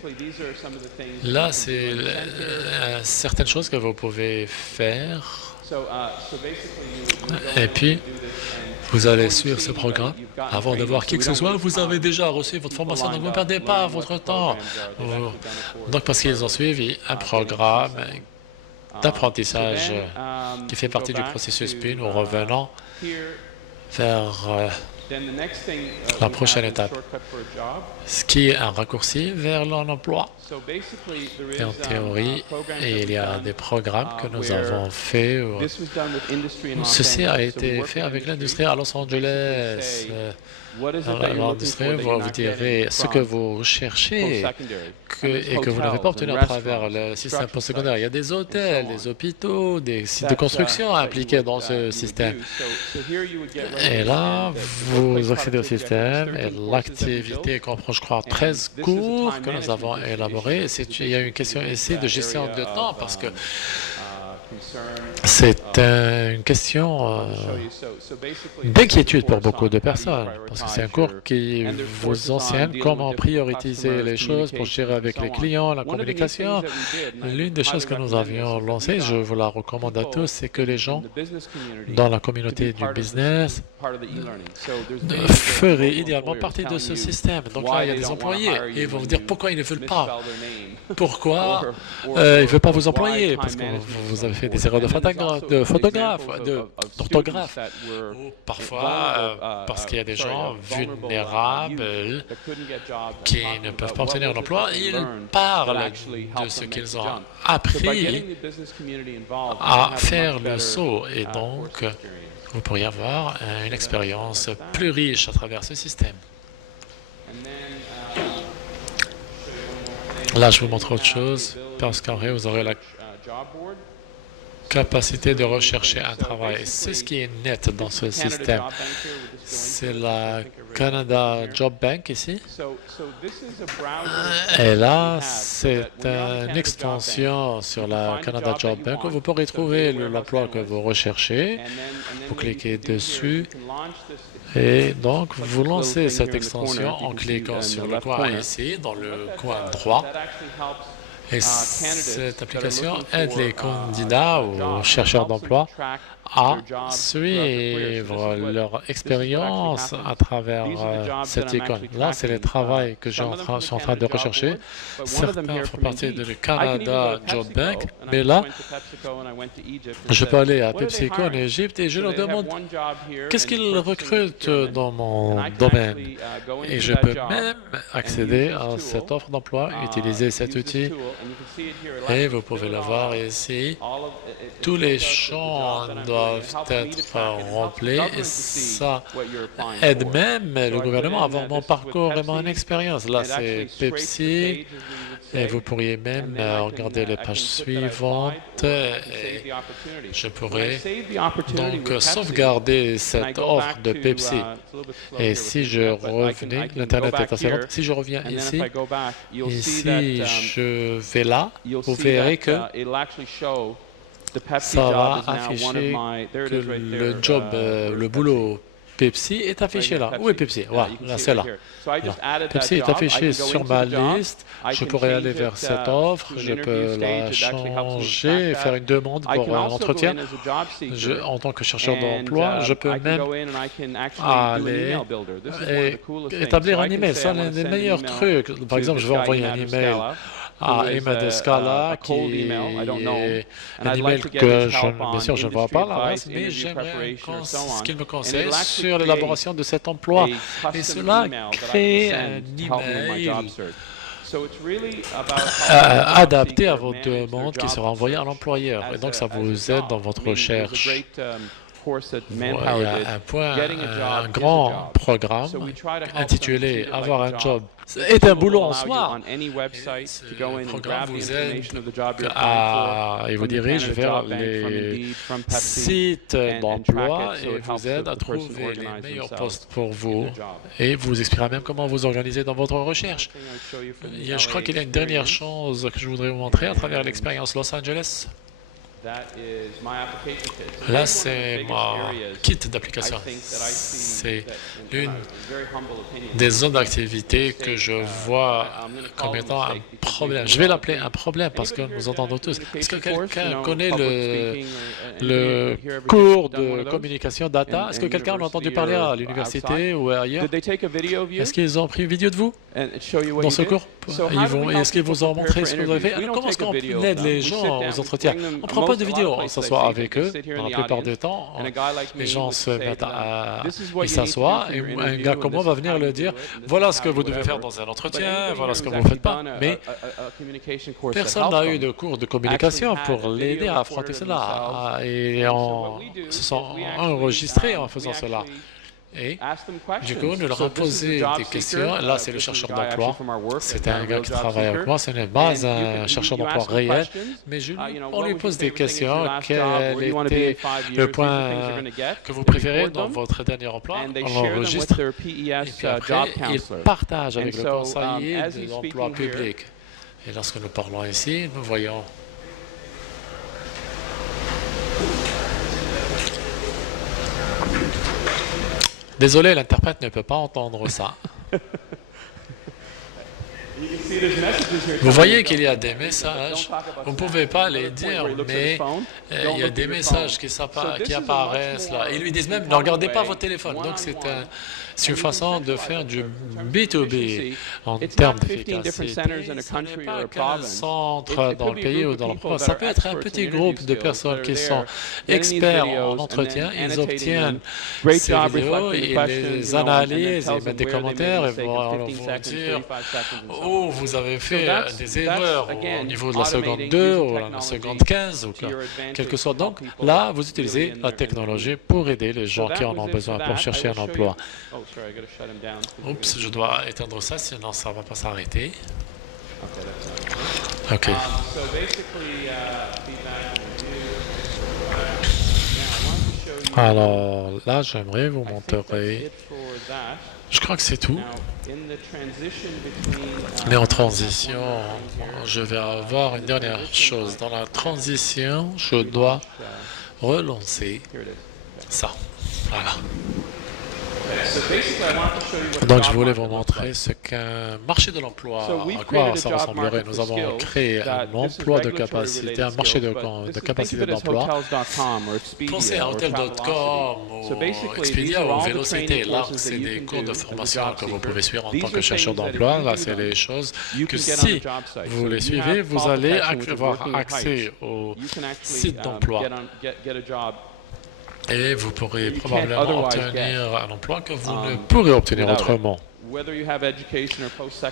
là, c'est certaines choses que vous pouvez faire. Et puis, vous allez suivre ce programme. Avant de voir qui que ce soit, vous avez déjà reçu votre formation, donc vous ne perdez pas votre temps. Donc, parce qu'ils ont suivi un programme d'apprentissage qui fait partie du processus, puis nous revenons vers la prochaine étape, ce qui est un raccourci vers l'emploi. Et en théorie, il y a des programmes que nous avons faits. Ceci a été fait avec l'industrie à Los Angeles. L'industrie vous direz ce que vous recherchez et que vous n'avez pas obtenu à travers le système postsecondaire. Il y a des hôtels, des hôpitaux, des sites de construction impliqués dans ce système. Et là, vous accédez au système et l'activité comprend, je crois, 13 cours que nous avons élaborés. Il y a une question ici de gestion de temps parce que c'est une question d'inquiétude pour beaucoup de personnes, parce que c'est un cours qui vous enseigne comment prioriser les choses pour gérer avec les clients, la communication. L'une des choses que nous avions lancées, je vous la recommande à tous, c'est que les gens dans la communauté du business feraient idéalement partie de ce système. Donc là, il y a des employés et ils vont vous dire pourquoi ils ne veulent pas. Pourquoi ils ne veulent pas vous employer? Parce que vous avez fait des erreurs d'orthographe, ou parfois parce qu'il y a des gens vulnérables qui ne peuvent pas obtenir un emploi. Ils parlent de ce qu'ils ont appris à faire le saut, et donc vous pourriez avoir une expérience plus riche à travers ce système. Là, je vous montre autre chose, parce qu'en vrai, vous aurez la capacité de rechercher un travail. C'est ce qui est net dans ce système. C'est la Canada Job Bank ici. Et là, c'est une extension sur la Canada Job Bank où vous pourrez trouver l'emploi que vous recherchez. Vous cliquez dessus. Et donc, vous lancez cette extension en cliquant sur le coin ici, dans le coin droit. Et cette application aide les candidats ou chercheurs d'emploi à suivre leur expérience à travers cette icône. Là, c'est le travail que je suis en train de rechercher. Certains font partie de le Canada Job Bank, mais là, je peux aller à PepsiCo en Égypte et je leur demande qu'est-ce qu'ils recrutent dans mon domaine. Et je peux même accéder à cette offre d'emploi, utiliser cet outil. Et vous pouvez le voir ici. Tous les champs doivent être remplis et ça aide même le gouvernement à voir mon parcours et mon expérience. Là, c'est Pepsi Et vous pourriez même regarder les pages suivantes. Et je pourrais donc sauvegarder cette offre de Pepsi. Et si je revenais, l'Internet est assez lent. Si je reviens ici, je vais là, vous verrez que ça va afficher que le job, le boulot Pepsi est affiché là. Où est Pepsi? Voilà, là, c'est là. Voilà. Pepsi est affiché sur ma liste. Je pourrais aller vers cette offre. Je peux la changer et faire une demande pour un entretien. En tant que chercheur d'emploi, je peux même aller et établir un email. C'est l'un des meilleurs trucs. Par exemple, je vais envoyer un email à Emma Descala, qui est un email que bien sûr je ne vois pas là, mais j'aimerais ce qu'il me conseille sur l'élaboration de cet emploi. Et cela crée un email adapté à vos demandes qui sera envoyé à l'employeur. Et donc ça vous aide dans votre recherche. Il y a un grand programme intitulé « Avoir un job » est un boulot en soi. Ce programme vous aide et vous dirige vers les sites d'emploi et vous aide à trouver les meilleurs postes pour vous et vous expliquera même comment vous organiser dans votre recherche. Je crois qu'il y a une dernière chose que je voudrais vous montrer à travers l'expérience Los Angeles. Là, c'est mon kit d'application. C'est une des zones d'activité que je vois comme étant un problème. Je vais l'appeler un problème parce que nous entendons tous. Est-ce que quelqu'un connaît le cours de communication data? Est-ce que quelqu'un en a entendu parler à l'université ou ailleurs? Est-ce qu'ils ont pris une vidéo de vous dans ce cours? Est-ce qu'ils vous ont montré ce que vous avez fait? Alors, comment est-ce qu'on aide les gens aux entretiens? On prend pas de vidéo, on s'assoit avec eux. Dans la plupart du temps, les gens se mettent ils s'assoient et un gars comme moi va venir leur dire voilà ce que vous devez faire dans un entretien, voilà ce que vous ne faites pas. Mais personne n'a eu de cours de communication pour l'aider à affronter cela. Et ils se sont enregistrés en faisant cela. Et du coup, nous leur avons posé des questions. Là, c'est le chercheur d'emploi. C'est un gars qui travaille avec moi. Ce n'est pas un chercheur d'emploi réel, mais on lui pose des questions. Quel était le point que vous préférez dans votre dernier emploi? On l'enregistre. Et puis après, il partage avec le conseiller de l'emploi public. Et lorsque nous parlons ici, nous voyons désolé, l'interprète ne peut pas entendre ça. Vous voyez qu'il y a des messages, vous ne pouvez pas les dire, mais il y a des messages qui apparaissent là. Ils lui disent même, ne regardez pas votre téléphone. Donc c'est une façon de faire du B2B en termes d'efficacité. Ce n'est pas qu'un centre dans le pays ou dans le province. Ça peut être un petit groupe de personnes qui sont experts en entretien. Ils obtiennent ces vidéos, ils les analysent, ils mettent des commentaires et vont dire où vous avez fait des erreurs au niveau de la seconde 2 ou la seconde 15 ou quel que soit. Donc là, vous utilisez la technologie pour aider les gens qui en ont besoin pour chercher un emploi. Oups, je dois éteindre ça, sinon ça ne va pas s'arrêter. OK. Alors là, j'aimerais vous montrer. Je crois que c'est tout. Mais en transition, je vais avoir une dernière chose. Dans la transition, je dois relancer ça. Voilà. Donc, je voulais vous montrer ce qu'un marché de l'emploi, à quoi ça ressemblerait. Nous avons créé un emploi de capacité, un marché de capacité d'emploi. Pensez à Hotel.com ou Expedia ou Vélocité. Là, c'est des cours de formation que vous pouvez suivre en tant que chercheur d'emploi. Là, c'est les choses que si vous les suivez, vous allez avoir accès au site d'emploi. Et vous pourrez probablement obtenir un emploi que vous ne pourrez obtenir autrement.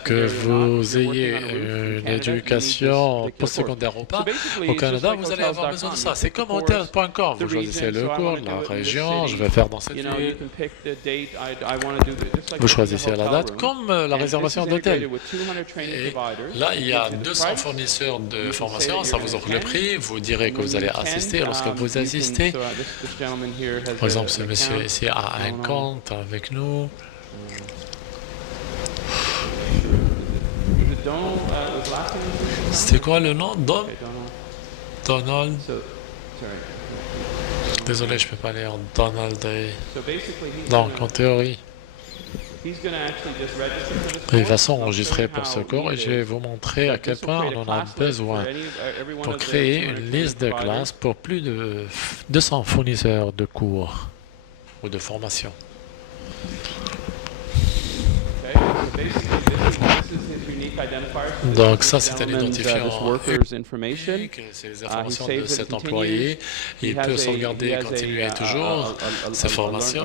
que vous ayez une éducation postsecondaire ou pas, au Canada, vous allez avoir besoin de ça. C'est comme hôtel.com. Vous choisissez le cours, la région, je vais faire dans cette ville. Vous choisissez la date, comme la réservation d'hôtel. Et là, il y a 200 fournisseurs de formation, ça vous offre le prix, vous direz que vous allez assister. Lorsque vous assistez, par exemple, ce monsieur ici a un compte avec nous. C'était quoi le nom? Donald. Désolé, je ne peux pas lire Donald Day. Donc, en théorie, il va s'enregistrer pour ce cours et je vais vous montrer à quel point on en a besoin pour créer une liste de classe pour plus de 200 fournisseurs de cours ou de formation. Donc ça, c'est un identifiant unique, c'est les informations de cet employé. Il peut sauvegarder et continuer toujours ses formations.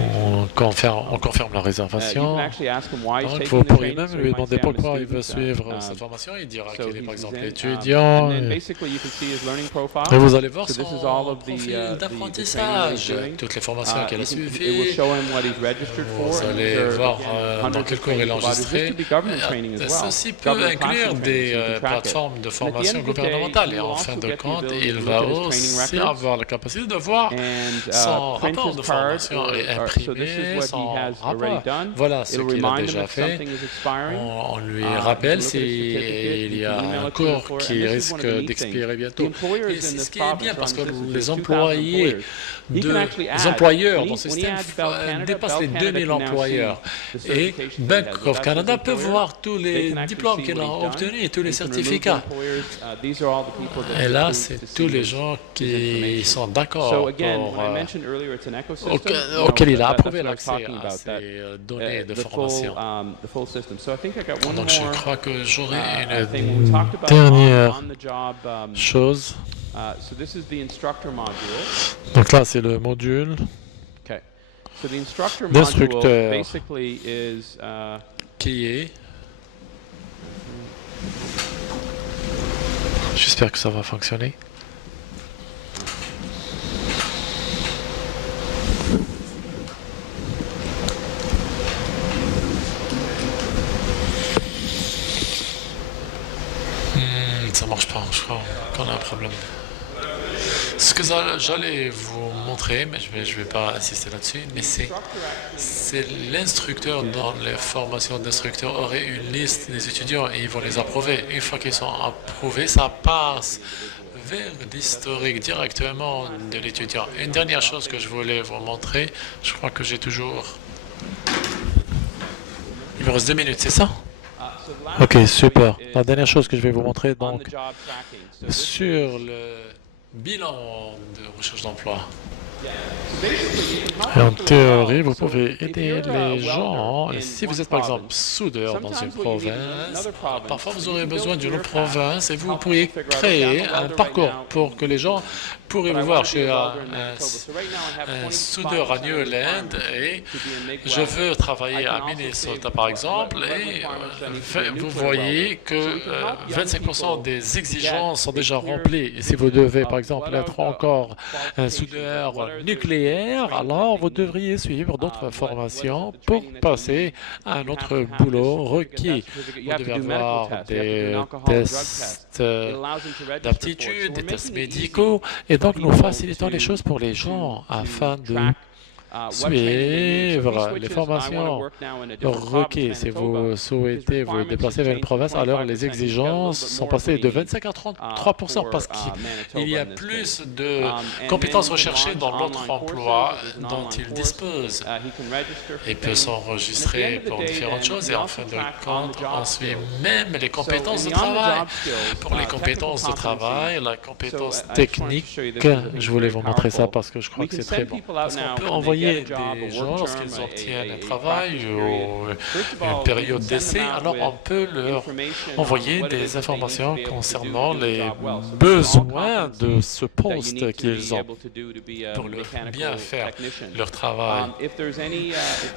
On confirme la réservation. Donc vous pourriez même lui demander pourquoi il veut suivre cette formation. Il dira qu'il est par exemple étudiant. Et vous allez voir son profil d'apprentissage, toutes les formations qu'elle a suivies. Vous allez voir dans quel cours il est enregistré. Ceci peut inclure des plateformes de formation gouvernementale et en fin de compte, il va aussi avoir la capacité de voir son rapport de formation et imprimer son rapport. Voilà ce qu'il a déjà fait. On lui rappelle s'il y a un cours qui risque d'expirer bientôt. Et c'est ce qui est bien parce que les employeurs dans ce système dépassent les 2000 employeurs. Et Bank of Canada peut voir tous les diplômes qu'il a obtenus et tous les certificats. Et là, c'est tous les gens qui sont d'accord auxquels il a approuvé l'accès à ces données de formation. Donc, je crois que j'aurai une dernière chose. Donc là, c'est le module d'instructeur qui est... J'espère que ça va fonctionner. Ça marche pas, je crois qu'on a un problème. Ce que j'allais vous montrer, mais je vais pas insister là-dessus, mais c'est l'instructeur dans les formations d'instructeurs aurait une liste des étudiants et ils vont les approuver. Une fois qu'ils sont approuvés, ça passe vers l'historique directement de l'étudiant. Une dernière chose que je voulais vous montrer, je crois que j'ai toujours... Il me reste 2 minutes, c'est ça? Ok, super. La dernière chose que je vais vous montrer, donc, sur le bilan de recherche d'emploi. En théorie, vous pouvez aider les gens. Et si vous êtes par exemple soudeur dans une province, parfois vous aurez besoin d'une autre province et vous pourriez créer un parcours pour que les gens pourraient vous voir. Je suis un soudeur à Newland et je veux travailler à Minnesota par exemple et vous voyez que 25% des exigences sont déjà remplies. Et si vous devez par exemple être encore un soudeur nucléaire, alors vous devriez suivre d'autres formations pour passer à un autre boulot requis. Vous devez avoir des tests d'aptitude, des tests médicaux, et donc nous facilitons les choses pour les gens afin de suivre les formations requises. Si vous souhaitez vous déplacer vers une province, alors les exigences sont passées de 25 à 33% parce qu'il y a plus de compétences recherchées dans l'autre emploi dont il dispose. Il peut s'enregistrer pour différentes choses et en fin de compte, on suit même les compétences de travail. Pour les compétences de travail, la compétence technique, je voulais vous montrer ça parce que je crois que c'est très bon. Parce qu'on peut envoyer employer des gens lorsqu'ils obtiennent un travail ou une période d'essai, alors on peut leur envoyer des informations concernant les besoins de ce poste qu'ils ont pour leur bien faire leur travail.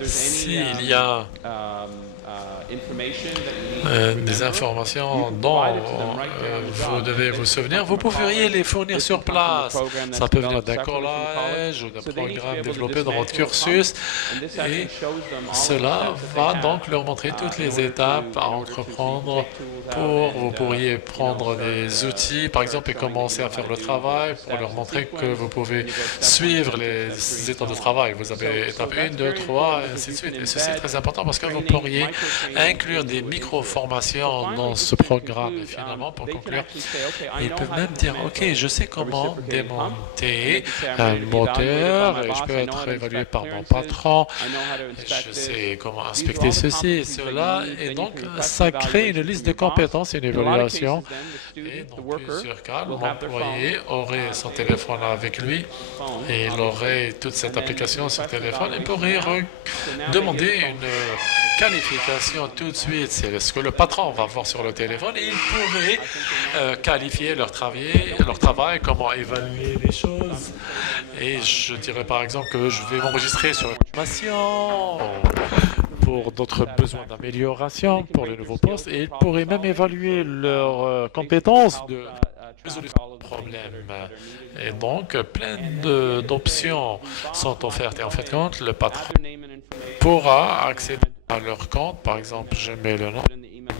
S'il y a des informations dont vous devez vous souvenir, vous pourriez les fournir sur place. Ça peut venir d'un collège ou d'un programme développé dans votre cursus et cela va donc leur montrer toutes les étapes à entreprendre vous pourriez prendre des outils, par exemple, et commencer à faire le travail pour leur montrer que vous pouvez suivre les étapes de travail. Vous avez étape 1, 2, 3, et ainsi de suite. Et ceci est très important parce que vous pourriez inclure des micro-formations dans ce programme. Et finalement, pour conclure, ils peuvent même dire, OK, je sais comment démonter un moteur et je peux être évalué par mon patron. Je sais comment inspecter ceci et cela. Et donc, ça crée une liste de compétences et une évaluation. Et dans plusieurs cas, l'employé aurait son téléphone avec lui et il aurait toute cette application sur téléphone et pourrait demander une qualification tout de suite. C'est ce que le patron va voir sur le téléphone et il pourrait qualifier leur travail, comment évaluer les choses. Et je dirais par exemple que je vais m'enregistrer sur une formation pour d'autres besoins d'amélioration pour les nouveaux postes et ils pourraient même évaluer leurs compétences de résolution de problèmes. Et donc, plein d'options sont offertes. Et en fait, compte, le patron pourra accéder à leur compte. Par exemple, je mets le nom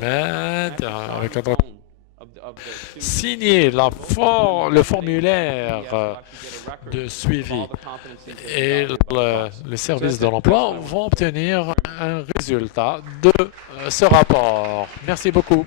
avec l'adresse. Signer le formulaire de suivi et le service de l'emploi vont obtenir un résultat de ce rapport. Merci beaucoup.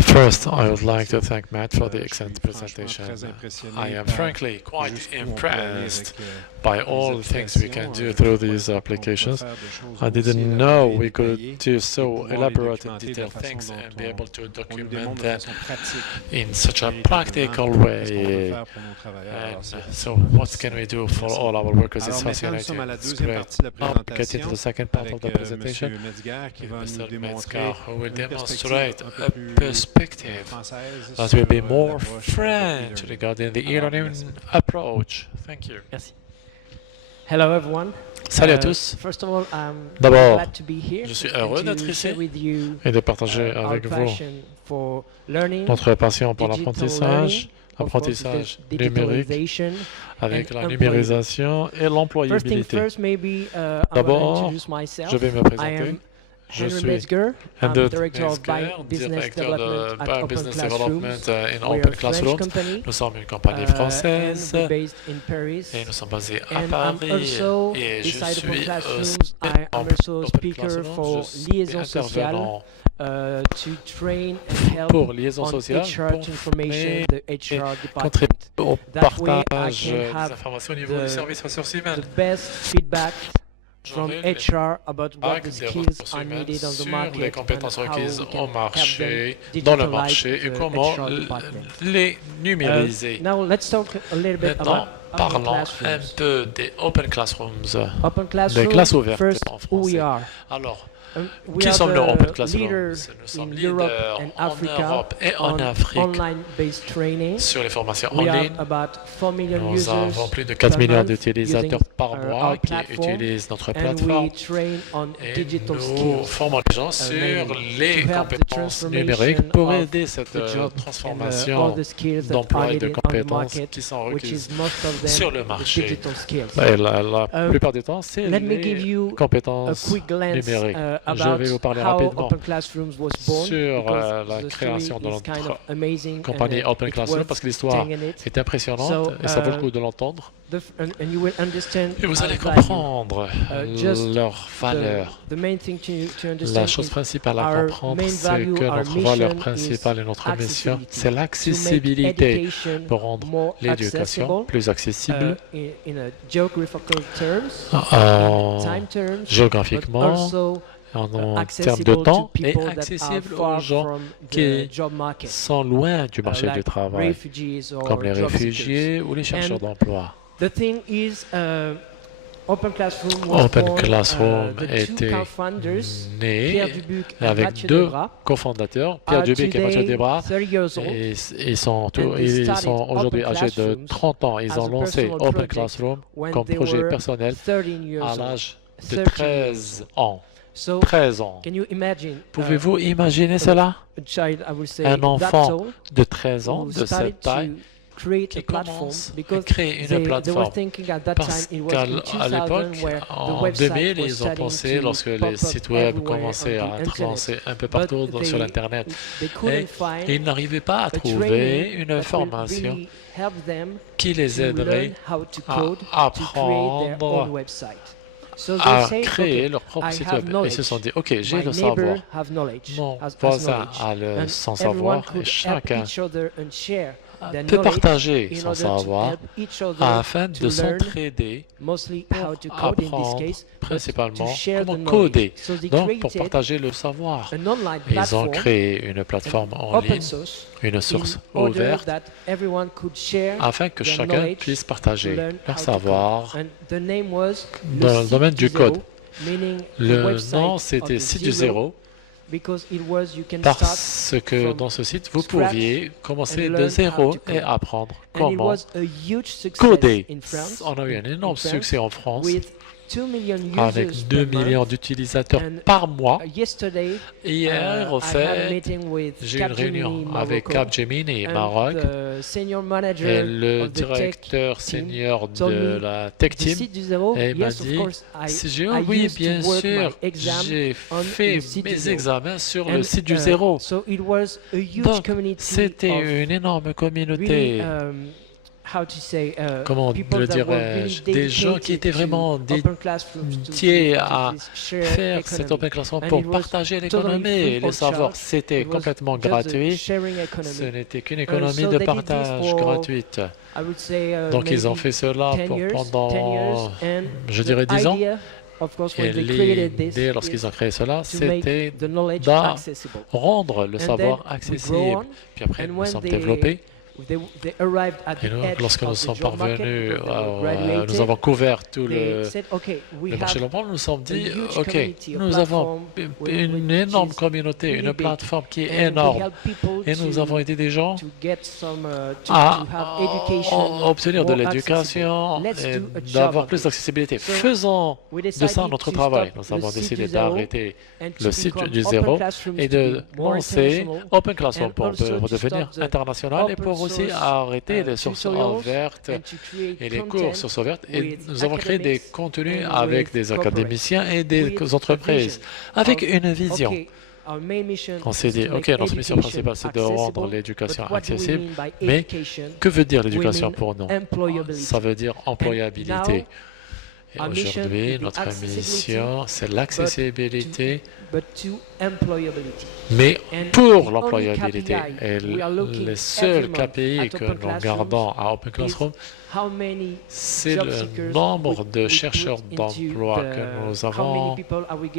First, I would like to thank Matt for the excellent presentation. I am frankly quite impressed by all the things we can do through these applications. I didn't know we could do so elaborate and detailed things and be able to document them in such a practical way. And so what can we do for all our workers in Society? It's great. Now we get into the second part of the presentation. Mr. Metzger, who will demonstrate a perspective that will be more French regarding the e-learning approach. Thank you. Merci. Hello everyone. Salut à tous. D'abord, je suis heureux d'être ici et de partager avec vous notre passion pour l'apprentissage numérique avec la numérisation et l'employabilité. D'abord, je vais me présenter. Je suis Henry Metzger, directeur de Business Development in Open Classroom. Nous sommes une compagnie française et nous sommes basés à Paris. Et je suis aussi Open Classroom. Je suis intervenant pour liaison sociale, pour former et contribuer au partage des informations au niveau du service ressources humaines. From HR about what the skills are needed on the market, les compétences requises au marché, dans le marché et comment les numériser. Maintenant, parlons un peu des Open Classrooms, des classes ouvertes en français. Alors, qui sommes-nous Open Classrooms? Nous sommes leaders en Europe et en Afrique sur les formations en ligne. Nous avons plus de 4 millions d'utilisateurs par mois qui utilisent notre plateforme et nous formons les gens sur les compétences numériques pour aider cette transformation d'emploi et de compétences qui sont requises sur le marché. Et la plupart du temps, c'est les compétences numériques. Je about vais vous parler how rapidement Open Classrooms was born sur because la the création story de is kind notre of amazing compagnie and Open it's Classroom parce worth que l'histoire staying in it. est impressionnante So, et ça vaut le coup de l'entendre. And you will understand Et vous allez our value. comprendre Just leur valeur. the main thing to La understand chose is principale à our comprendre, main c'est value, que our notre valeur mission principale is et notre mission, accessibility. c'est To make l'accessibilité education pour rendre more l'éducation accessible, plus accessible in a geographical terms, in en time terms, but géographiquement, also en termes de accessible temps to et people that are accessible aux far gens from qui the job market, sont loin du marché du like travail, refugees or comme les job seekers. réfugiés ou les chercheurs And d'emploi. the thing is, Open Classroom was Open born, Classroom the two était co-founders, né Pierre Dubuc and avec Mathieu deux Debras, cofondateurs, Pierre are Dubuc et Mathieu today Debras, 30 years old, et ils sont, and they ils started sont aujourd'hui Open âgés de Classrooms 30 ans. Ils as ont a lancé personal Open project Classroom when comme they projet were personnel 13 years à old. l'âge de 13 13 ans. So, 13 ans. can you imagine Pouvez-vous imaginer cela? a child, I will say, Un that enfant tall, de 13 ans, who de started cette taille, to create qui a platform commence à because créer une they were plateforme. thinking at that Parce time it was in qu'à 2000 l'époque, where the en website 2000, was ils ont starting pensé, to lorsque pop les up sites web everywhere commençaient on à the être internet. lancés un peu But partout sur l'Internet, they couldn't find ils n'arrivaient pas à a trouver training une that will formation really help them qui les to aiderait learn how to à code, to create their apprendre own website. So they à say, créer okay, leur propre I site have web. Et ils knowledge. se sont dit, OK, j'ai My le neighbor savoir. have knowledge, Mon has voisin knowledge. a le And son everyone savoir et could help chacun each other and share their peut knowledge partager in son order to savoir help each other afin to de learn s'entraider mostly pour how to code in this apprendre case, but to principalement share the comment knowledge. coder. So they Donc, pour created partager le savoir. an online Ils ont platform, créé une plateforme en open ligne, source, une in source order ouverte, that everyone could share afin que their chacun knowledge puisse to partager learn leur how to savoir. code. And the name was Dans le domaine du code. meaning the Le website nom, of c'était the site du zero, zéro, because it was you can start parce que from dans ce site, vous scratch pouviez commencer and de learn zéro how to et code. apprendre and it comment was a huge success coder. in France. On a eu un in énorme France, succès en France, with 2 million avec users 2 per month. millions d'utilisateurs And par mois. Yesterday, Hier, au I had a fait, meeting with j'ai eu une réunion Capgemini avec Morocco, Capgemini and Maroc the senior manager et le of the tech directeur team senior told de me, la Tech the Team. site du zéro, Et il m'a yes, of dit, course, CGO, I oui, used bien to work sûr, my exam j'ai on fait the site du mes zéro. examens sur le And, site du zéro. So it was a huge Donc, community c'était of une énorme really, communauté, how to say, comment people le that were really dirais-je, des gens qui étaient dedicated vraiment to open classrooms, to dédiés this- to à this shared faire cet economy. Open Classroom And pour it was partager totally l'économie free et les of savoirs. charge. C'était It was complètement just a gratuit. sharing Ce economy. n'était qu'une économie so de they did this partage for, gratuite. I would say, Donc ils ont maybe fait cela 10 years, 10 pendant, years, and je the dirais, 10 ans. idea, of course, Et when they created this, l'idée, lorsqu'ils ont créé cela, to make c'était the knowledge d'à accessible. rendre le And savoir then we accessible. grow on, Puis après, and nous when sommes they- développés. They arrived at Et the nous, edge lorsque nous of the sommes job market, parvenus, because they were graduated, nous avons couvert tout they le said, okay, we marché de have l'emploi, nous nous sommes dit, a huge OK, community, a nous avons platform une which énorme is communauté, really une big. plateforme qui est and we énorme. help people Et nous avons aidé des gens to get some, to à have education, obtenir de more l'éducation accessible. et Let's do a job d'avoir of plus it. d'accessibilité. So, Faisons we de ça decided notre to travail. stop Nous the avons site décidé du zéro d'arrêter and to le site become du open zéro classrooms et to de be more lancer international, Open Classroom and pour also to devenir stop the international et open pour aussi source, arrêter les sources tutorials ouvertes and to create et les content cours sources ouvertes. Et with nous avons créé des academics contenus and avec with des corporates, académiciens et des with a entreprises, vision avec of, une vision. okay, our main mission On s'est is dit, to OK, make notre mission education principale, c'est de rendre accessible, l'éducation but what do we accessible. mean by Mais education? que veut dire We l'éducation mean pour nous? employability. Ça veut dire employabilité. Et our mission aujourd'hui, is the notre accessibility, mission, c'est l'accessibilité, but to employability. mais And pour the l'employabilité. only KPI Et we are looking le seul every month KPI at que Open nous Classrooms gardons à Open Classroom, How many c'est job le seekers nombre we de put chercheurs into d'emploi the- que nous how many avons, people are we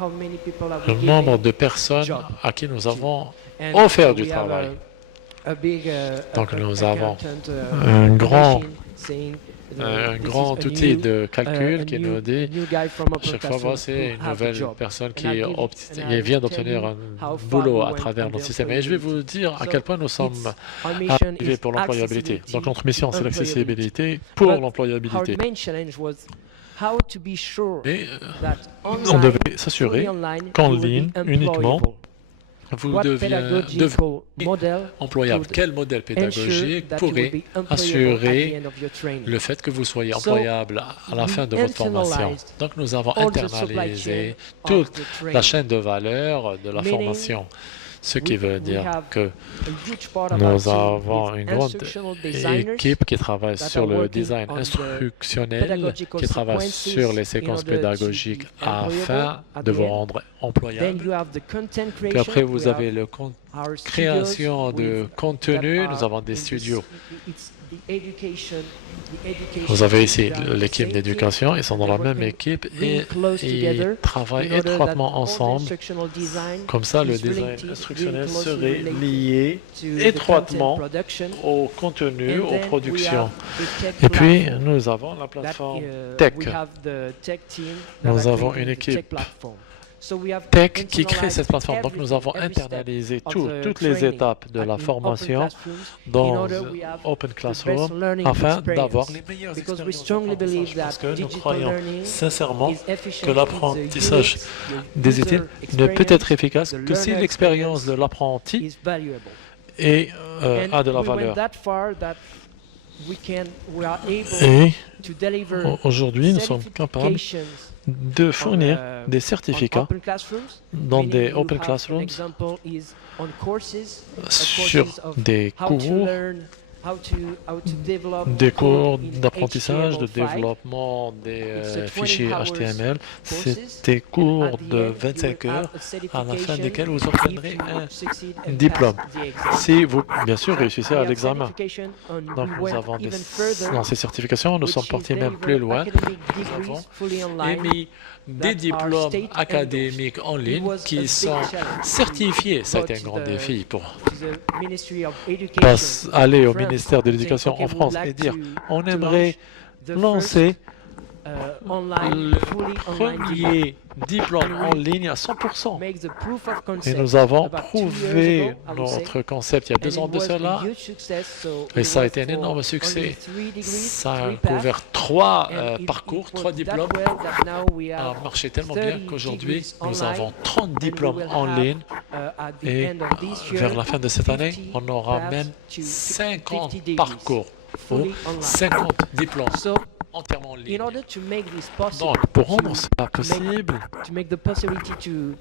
how many people are we le giving nombre de personnes job à qui nous avons And offert du we have travail. a big, Donc nous avons accountant, un grand machine saying, un this grand is a outil new, de calcul a qui new- nous dit new guy from Open chaque fois, Classroom voici who une have a nouvelle job. personne And qui I'll give it- and vient I'll tell d'obtenir you un how far boulot we à went travers on the notre système. Et je vais vous dire à So quel point nous sommes Our mission arrivés is pour l'employabilité. accessibility, Donc notre mission, c'est employability. l'accessibilité pour But l'employabilité. Our main challenge was how to be sure Et that on online, devait s'assurer fully online, qu'en you will be ligne, uniquement, employable. vous what devenez pedagogical model employable. could Quel modèle ensure pédagogique that you will pourrait be employable at the assurer end of your training. le fait que vous soyez So, employable à la fin de votre formation? internalized Donc, nous avons all the supply internalisé chain of toute the la training. chaîne de valeur de la Meaning, formation, ce qui veut we dire have que a huge part of our nous team avons with une grande instructional designers équipe qui travaille that sur are le working design on the instructionnel, pedagogical qui travaille sequences sur les in séquences order to pédagogiques be employable afin at de the vous end. rendre Then employable. you have the content Puis creation. après, vous We have avez le our création studios de with, contenu. that Nous are avons des in this- studios. it's the education Vous avez ici they are in the l'équipe same d'éducation. team, Ils sont and dans la they're même working équipe really et close ils together travaillent in order that étroitement all the ensemble. instructional design Comme ça, le is design really instructionnel closely serait related lié to the étroitement content production. au contenu, And aux then we productions. have the tech Et puis, platform nous avons la that, plateforme we tech. have the tech team that Nous are avons creating une the tech équipe platform. So we have tech qui crée internalized cette plateforme. Donc, nous avons everything, every step internalisé of the toutes les training étapes de in la open formation classrooms in dans order we have Open the best Classroom learning afin experience. d'avoir les meilleures Because we expériences strongly believe d'apprentissage. Parce that que nous digital croyons learning sincèrement is efficient que if the l'apprentissage unit, the des user études ne peut être experience efficace the que si learner l'expérience de experience l'apprenti is valuable. And a de la we went valeur. that far that we are able Et to deliver aujourd'hui, nous sommes capables certifications de fournir des on certificats open classrooms, dans meaning des you open have an classrooms example is on courses, sur courses of des how to cours, learn, how to develop des code cours in d'apprentissage, de HTML5. développement des It's a 20 fichiers hours HTML. courses, C'est des and cours at the de end, you 25 will have heures a à la fin certification desquelles vous if obtiendrez you un succeed and diplôme. pass the exam. Si vous, bien sûr, réussissez We à have l'examen. certification and Donc, we nous went avons even further, dans ces certifications, nous which sommes is partis même deliver plus loin. academic Nous degrees avons fully online. émis des that are diplômes state académiques en It ligne was a qui big sont challenge certifiés. Ça a été un to grand the- défi pour to the Ministry of Education aller au France, ministère de saying, l'Éducation okay, en we would France like et dire on to aimerait launch the lancer online, le fully online degree. premier diplôme en ligne à 100%. Make the proof of Et concept nous avons about 2 years prouvé ago, I would say, notre concept il y a and 2 it ans de was a cela. huge success, so Et it ça a was été un for énorme only succès. 3 degrees, Ça a 3 paths, couvert 3 and it parcours, 3 worked that diplômes. well that now we Ça a have marché tellement bien 30 qu'aujourd'hui, degrees nous online, avons 30 and we diplômes will en have, ligne. at the Et end of this year, vers la fin de cette année, 50 on aura paths même to 50 degrees, parcours ou fully online. 50 diplômes So, entièrement en in ligne. order to make this possible, Donc, pour to- rendre cela to possible, make the possibility to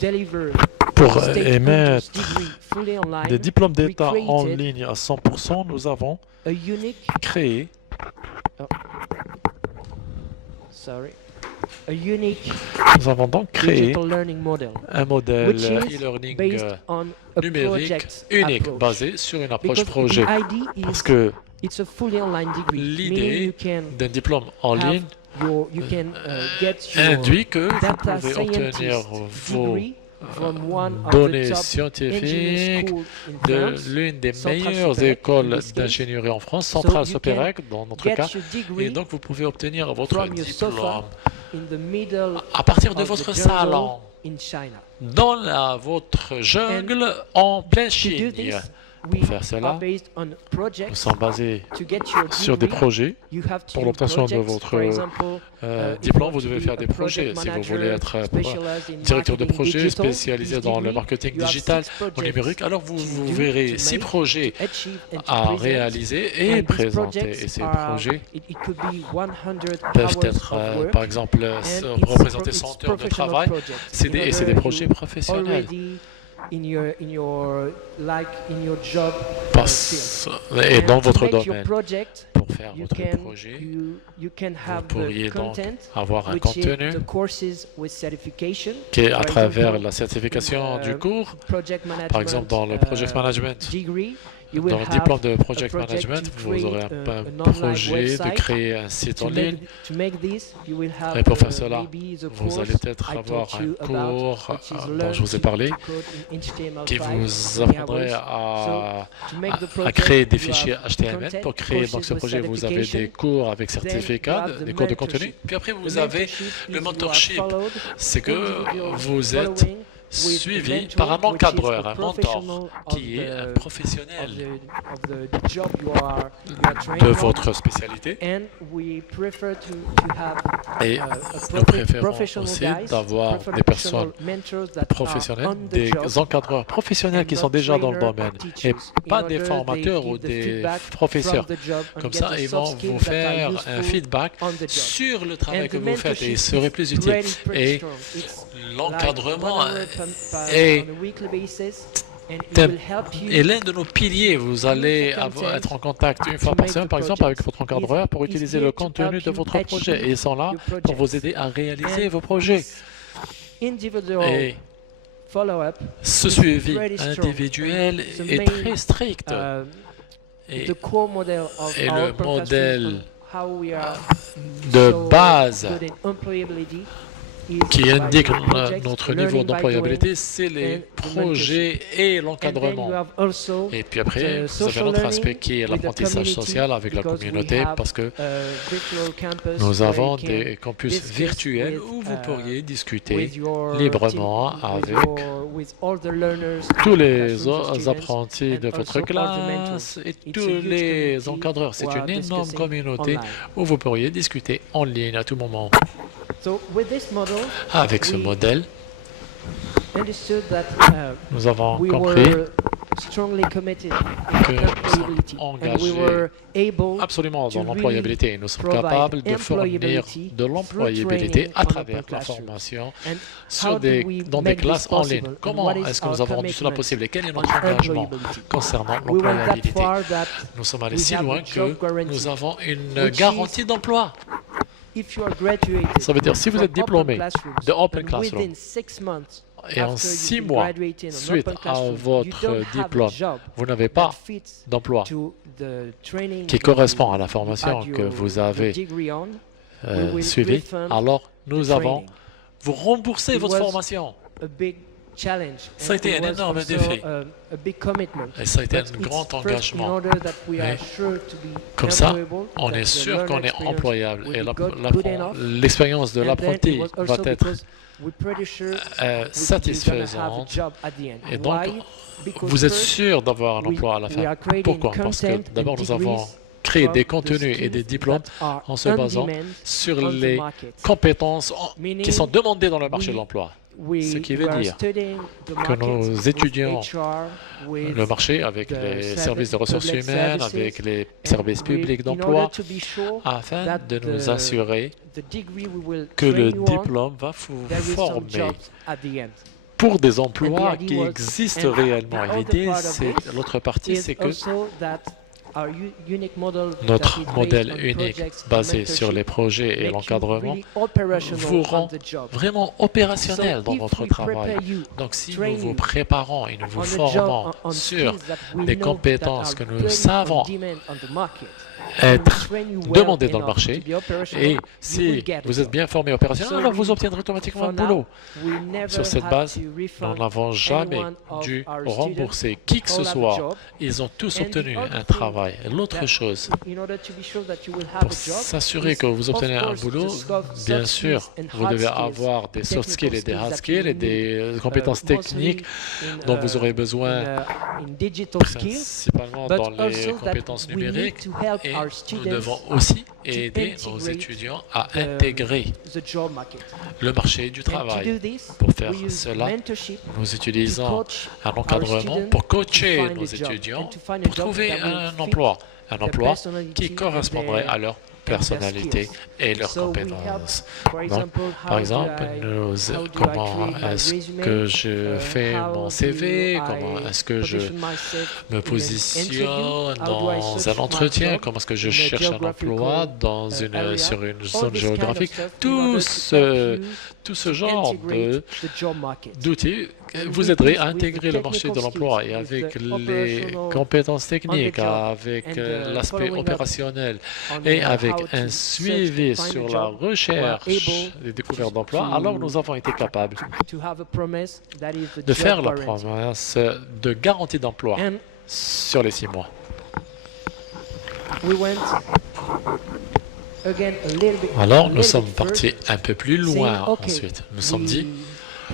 deliver pour state émettre degree fully online, des diplômes d'État we en created ligne à 100%, nous avons a unique, créé a unique Nous avons donc créé digital learning model un modèle which is e-learning based on a numérique project unique approach. basé sur une approche Because projet. the idea Parce is que it's a fully online degree, meaning l'idée you can d'un diplôme en have ligne you can get your induit que vous data pouvez obtenir scientist vos degree from one of données the top engineering scientifiques schools in de France, l'une des Centrale meilleures Sopérec, in écoles this case. d'ingénierie en France, So Centrale you Sopérec dans notre get cas. your Et degree donc vous pouvez obtenir votre from your diplôme sofa in the middle à partir de of votre the jungle salon in China. dans votre jungle en plein To do Chine. this, we Pour faire cela, are based on Nous projects sommes basés to get your sur des degree. projets. You have to Pour do l'obtention de projects, votre for example, if diplôme, you vous want devez to faire be des a projets. project Si vous manager voulez être specialized in directeur de marketing projet digital, spécialisé this dans le degree, marketing you have digital 6 ou projects numérique, alors to vous do, verrez to 6 make, projets to achieve and to à present. réaliser et And these présenter. projects Et ces are- projets it could be 100 peuvent hours être, of work, par exemple, and représenter it's 100 heures de professional travail. projects. Et c'est des projets professionnels. Already in your like in your job field. Et And dans to votre make your domaine, project, pour faire you votre can projet, you can vous have pourriez the donc content, avoir un which contenu is the courses with certification. qui est à For travers example, la certification du cours. Project management, Par exemple, dans le project management, degree, you will dans le have diplôme de project a project management, to vous aurez create un an online projet de website. créer un site en ligne. To make this, you will have Et pour faire cela, maybe the vous course allez peut-être I avoir taught un you about, cours which is dont learn je vous ai to parlé code in HTML5 qui vous in apprendrait hours. à, To make the à project, créer des you fichiers have HTML. content, Pour créer donc courses ce with projet, vous avez certification. des cours avec Then you certificat, have the des cours de contenu. mentorship. Puis après, The vous avez mentorship is le you are mentorship. followed, C'est que individual vous êtes following, suivi par un encadreur, un mentor, qui est un professionnel the job you are de training on. votre spécialité. And we prefer to have Et a nous préférons professional aussi guys, d'avoir des personnes mentors that professionnels, are on the des job, encadreurs professionnels and qui not sont déjà dans le trainer domaine or et teachers. pas In des order formateurs they ou give the des feedback professeurs. from the job and Comme get ça, the ils soft vont skills vous that are faire un useful feedback on the job. sur le travail And que the vous faites et il mentorship serait is plus utile. pretty Et strong. It's l'encadrement like 1 hour est on a weekly basis, and it thème will help you est l'un de nos piliers. Vous allez être en contact une fois par semaine, par exemple, avec votre encadreur pour utiliser le contenu de votre projet. Et ils sont là pour vous aider à réaliser vos projets. individual Et follow-up ce is suivi pretty strong. individuel The est main, très strict. Et the core model of et our le professors modèle on how we are de so base good in employability is qui by indique the projects, notre learning niveau by d'employabilité, c'est les and the projets et And then you l'encadrement. have also Et puis après, the vous avez social un autre aspect learning qui est with the l'apprentissage community, social avec la because we communauté, have parce que a virtual campus nous where avons you can des campus discuss virtuels with, où vous pourriez discuter with your librement team, avec with all the learners tous in the les classrooms of students, apprentis de and votre also all the mentors. classe et It's a tous huge les community encadreurs. C'est who are une énorme discussing communauté online. où vous pourriez discuter en ligne à tout moment. So with this model, Avec ce we modèle, understood that nous avons we compris were strongly committed que in nous sommes employability, and we engagés were able absolument to dans l'employabilité et nous sommes capables de fournir de l'employabilité à travers la formation And sur how do we dans des make this classes en ligne. possible? And Comment what is est-ce que nous our avons rendu cela commitment possible et quel est on notre engagement employability? concernant We went that l'employabilité? far that Nous sommes allés we si have loin a job que guarantee, nous avons une which garantie d'emploi. if you are graduated Ça veut dire si vous from êtes diplômé open classrooms, de Open and Classroom within 6 months et en after 6 you've mois graduated on suite open à classroom, you votre don't have a diplôme, job vous n'avez that pas fits d'emploi to the training qui that correspond à la you formation had que your vous avez degree on, we will suivie, refund alors nous the avons training. vous remboursé It votre was formation. a big challenge. Ça a And été it un was énorme also défi. a big commitment. Et ça a été But un it's grand first engagement. in order that we are Mais sure to be comme ça, employable, on that est the sûr learner qu'on est experience employable will et be good enough. l'expérience de And then it l'apprenti was va also être because we're pretty sure you're gonna have a satisfaisante. job at the end. Et donc, Why? Because vous êtes first, sûr d'avoir un we- emploi à la we fin. are creating Pourquoi? Parce que content d'abord, and nous avons degrees créé from des the contenus et skills des diplômes that are en se on basant demand sur on the les market. compétences Meaning qui sont demandées dans le marché de we- l'emploi. We Ce qui veut are dire studying the que market nous with étudions HR, with Le marché avec the les services de ressources public humaines, services, avec les and services we- publics in d'emploi, order to be sure afin that de nous assurer the degree we will que le train you on, diplôme va vous there is some former jobs at the end. pour des And emplois the idea qui was- existent and réellement. the Et other l'idée, part of c'est this l'autre partie, c'est Is que also that our unique model notre that is based modèle on unique projects and basé sur les mentorship projets et make you l'encadrement really operational vous on rend the job. vraiment opérationnel So dans if votre we travail. prepare you, Donc si train nous vous you préparons et nous vous on the job, formons on sur skills that we des know compétences that are que nous very savons on demand on the market, être train you well demandées dans le enough marché, to be operational, et you si will get a vous êtes job. bien formé opérationnel, So alors vous we- obtiendrez automatiquement For un now, boulot. we never Sur cette had base, to nous refund n'avons jamais anyone of dû our rembourser qui que ce all have a soit. job. Ils ont tous And the obtenu other un thing travail. L'autre that chose, in order to be sure that you will have pour a job, s'assurer is, que vous of obtenez un course, boulot, the soft bien skills sûr, and vous hard devez skills, avoir des soft skills et des technical hard skills that skills et you des need, compétences mostly techniques in, dont vous aurez besoin in digital skills, principalement but dans les also that compétences we need numériques. to help Et our nous students devons aussi aider nos integrate étudiants à the- intégrer the job market. le marché du And to travail. do this, Pour faire we use cela, mentorship nous to utilisons coach un our encadrement students pour to coacher find nos a job étudiants and to find a pour job trouver that will un fit emploi their qui personality correspondrait and à leur personnalité et leurs So we help, compétences. for Donc, example, par exemple, comment est-ce que je fais mon CV, comment est-ce que je me positionne dans un entretien, comment est-ce que je cherche un emploi dans sur une zone géographique. Tout ce genre d'outils vous aiderait à intégrer le marché de l'emploi et avec les compétences techniques, avec l'aspect opérationnel et avec un suivi sur la recherche des découvertes d'emploi, alors nous avons été capables de faire la promesse de garantie d'emploi sur les 6 mois. Alors nous sommes partis un peu plus loin ensuite. Nous nous sommes dit,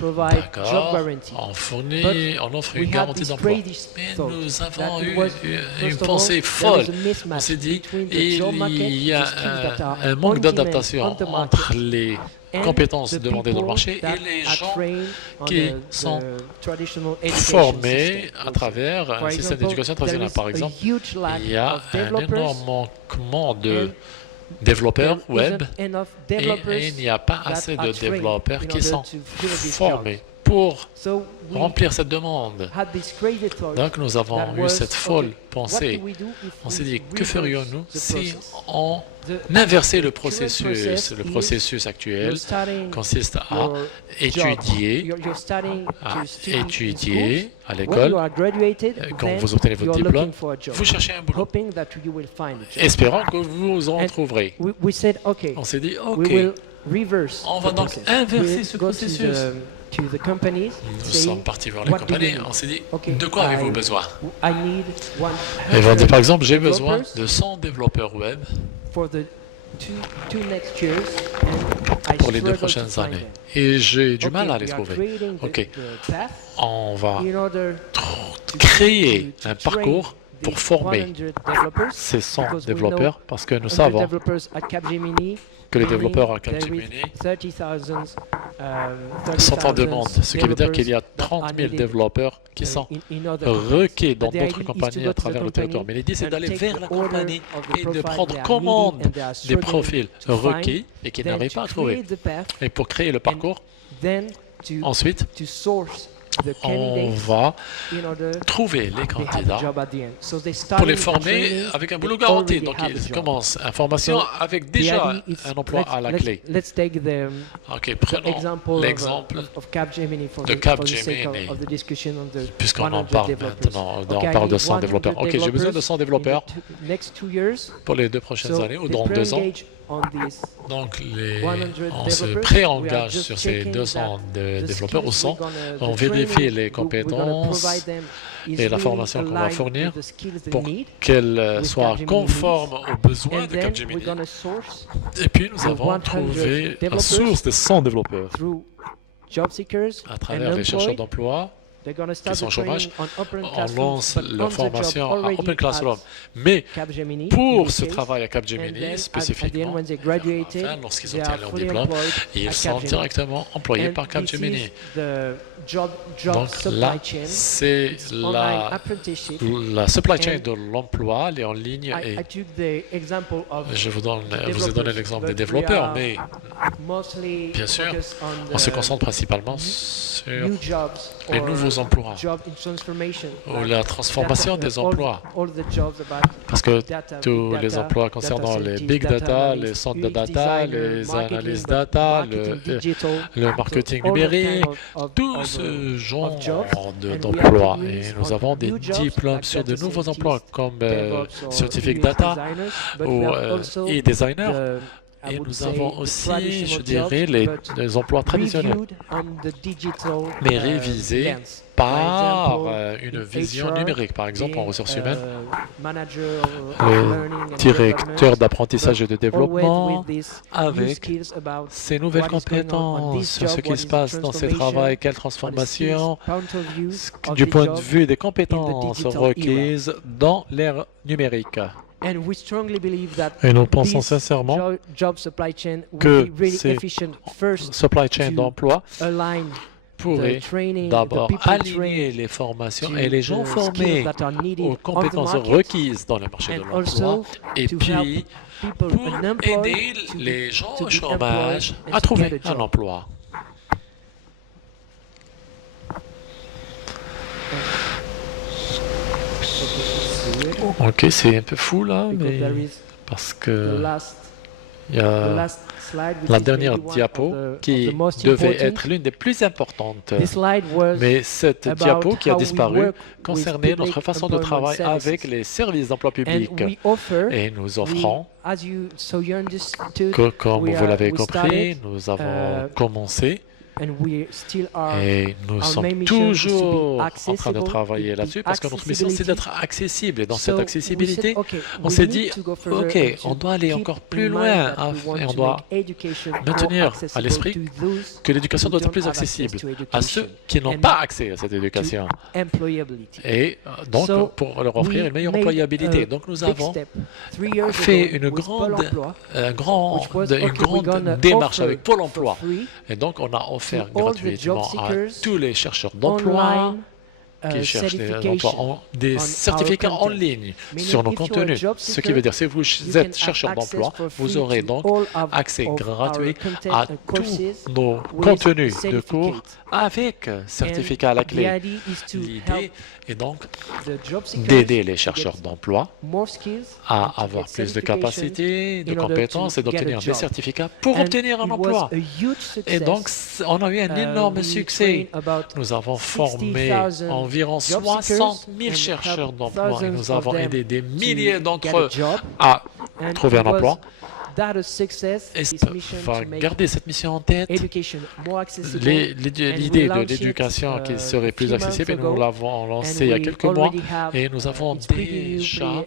provide job D'accord, guarantee. on offre une We had garantie this d'emploi. crazy Mais thought nous avons that it eu was, une first of all, pensée there folle. is a On mismatch s'est dit, between the il job market, y a the skills that are un on manque demand d'adaptation on the entre market, les and compétences the demandées dans le people marché that et les are gens trained on qui the sont traditional education formés system à also. travers For un système example, d'éducation there traditionnel. is Par a exemple, huge lack il y a of un developers énorme manquement de and développeurs there web isn't enough et developers il n'y a pas that assez are de trained développeurs in qui order sont to fill these jobs. formés pour So we remplir cette demande. had this crazy thought Donc nous that avons eu was, cette folle okay, what do pensée. we do if On s'est we dit, que reverse ferions-nous the si process? on The inversait le current process processus? Le is processus actuel you're starting consiste à your job. étudier, You're starting à to study in étudier schools. à When you l'école. are graduated, Quand then vous obtenez votre you're diplôme, looking for a job, vous cherchez un boulot, hoping that you will find a job. espérant que vous en And trouverez. we said, okay, On s'est dit, we ok, will reverse on the va donc process. inverser We'll ce go processus. to the companies, Nous saying, sommes partis voir les what do you compagnies. need? On s'est dit, Okay, de quoi avez-vous besoin? I need Ils vont dire, 100 par exemple, j'ai besoin developers de 100 développeurs web for the two next years, and I pour les 2 struggle to prochaines find années. them. Et j'ai du mal à Okay, les we are trouver. creating Ok, the path on va in order créer to un train parcours pour these former 100 developers, ces 100 because we développeurs parce que nous 100 savons developers at Capgemini, que les meaning développeurs à there is Capgemini 30,000 sont en demande, ce qui veut dire qu'il y a developers that 30 are 000 needed, développeurs qui sont in other companies. requis dans But the d'autres idea is to compagnies go à to the travers le company territoire. Mais l'idée, c'est and d'aller take vers the la order compagnie of the et de profile prendre they are commande needing and they are des struggling profils to find, requis et qu'ils then n'arrivent to pas à trouver. create the path, Et pour créer le parcours, then to ensuite, source the on candidates va in order trouver les they have a candidats job at the end. So they pour les start former avec un boulot they garanti. already Donc, have a ils job. commencent une formation So, avec The déjà idea is, un emploi à la clé. let's take the Ok, prenons example l'exemple of Capgemini for de the sake Capgemini, of the discussion on the puisqu'on en 100 parle developers. maintenant. Okay, On I parle de need 100 développeurs. 100 Ok, j'ai besoin de 100 développeurs in the next 2 years. pour les 2 prochaines So années ou they dans 2 ans. pre-engage on this Donc, 100 on se developers. We are pré-engage just sur ces checking 200 the développeurs ou skills 100. we're gonna- On the vérifie training les we're gonna compétences provide them is et la really formation qu'on va aligned fournir with the skills they pour need. qu'elles with soient Capgemini conformes aux besoins And de then we're Capgemini. going to source Et puis, nous the avons 100 trouvé la developers source des 100 développeurs through job seekers à and travers les chercheurs employed. d'emploi. They're going to start sont the au chômage. training on Open On Classrooms, lance but la on the job formation à already Open Classroom. at Mais Capgemini, in pour this ce case. travail à And Capgemini then at the end, spécifiquement, when they graduated, enfin, lorsqu'ils they obtiennent are leur fully diplôme, employed ils at sont Capgemini. directement employés And par this Capgemini. is the job Donc supply là, chain, c'est online la apprenticeship. supply chain And de l'emploi, elle est en ligne I et took the example of je vous ai donné developers, l'exemple des but we développeurs, are mais mostly bien sûr, focused on se on concentre principalement the sur new jobs les or nouveaux emplois job in transformation, ou like la transformation data, des emplois. all the jobs about Parce que data, tous big les data, emplois data concernant les scientists, big data, analysts, les centres de UX data, designer, les marketing, analyses but data, marketing digital, le marketing so all that kind numérique, tout of, ce genre jobs. And we d'emplois. have Et degrees nous on avons des new jobs, diplômes like sur de data nouveaux emplois scientists, comme DevOps or Scientific UX Data designers, but ou we have also e-designer. I Et would nous say avons the aussi, traditional je dirais, jobs, but les emplois traditionnels, reviewed on the digital, mais révisés lens. par For une in vision HR, numérique. Par exemple, en being, ressources humaines, manager of le learning and directeur development, d'apprentissage et de always développement with these new avec skills about ces nouvelles what is going on compétences this sur ce job, qui what se is passe dans ces transformation, travaux, quelle what is transformation, skills, point of view of du the point de job. vue des compétences digital requises dans l'ère numérique. And we strongly believe that Et nous pensons this sincèrement job supply chain que will be really ces efficient first supply chain to d'emploi align pourrait the training, the d'abord people aligner trained les formations to et les gens the formés skills that are needed aux on the compétences market, requises dans le marché de and l'emploi also et to puis help people pour unemployed aider to be- les gens to au be chômage employed and à to trouver get a un job. emploi. Ok, c'est un peu fou là, Because mais there is parce the que last, il y the a last slide, which la is dernière maybe one diapo of the qui most devait important. être l'une des plus importantes. This slide was Mais cette about diapo qui a how we disparu work concernait with notre public façon de employment travailler services. avec les services d'emploi and public. we offer, Et nous offrons, as you understood, comme we vous l'avez we compris, started, nous avons commencé and we still are. Et nous Our sommes main mission is to be toujours en train de accessible, travailler the là-dessus parce que notre mission, c'est accessibility. d'être accessible. Et dans So cette we accessibilité, said, okay, on we s'est need dit, to go further OK, and to on doit aller keep encore in plus mind loin that we want et on to doit make education more maintenir à accessible l'esprit to those que l'éducation who doit être don't plus have access accessible to à ceux education qui n'ont and pas accès à cette éducation employability. et donc So pour leur offrir we une meilleure made employabilité. a Donc nous big avons step 3 years fait ago une with Pôle grande, emploi, une which was, okay, we're grande gonna démarche offer avec Pôle for emploi. free Et donc on a offert to all the job gratuitement à seekers tous les chercheurs d'emploi online qui cherchent des emplois certification des on certificats our en content. ligne Meaning sur nos if you're a contenus. job Ce qui seeker, veut dire, si vous you can êtes have chercheur access d'emploi, for vous free aurez to donc all of accès our gratuit content à and tous courses nos with contenus de cours certificate. avec certificat à la The clé. idea is to help L'idée est donc the job seekers d'aider les to chercheurs get d'emploi more skills à and to avoir get plus de certification capacités, de in order compétences to et get a d'obtenir des job. certificats pour And obtenir un it was emploi. a huge Et donc, success. on a eu un énorme We succès. trained about Nous avons formé 60,000 environ job 60 seekers 000 and chercheurs helped d'emploi et thousands nous of avons them aidé des to milliers get d'entre a eux job. à And trouver it un was emploi. that a success, Et this mission va to make garder cette mission en tête. education more accessible. L'idée de launched it, l'éducation qui serait a plus few months accessible, ago, nous l'avons And lancé il y a we quelques mois already have, et nous avons it's pretty new, déjà,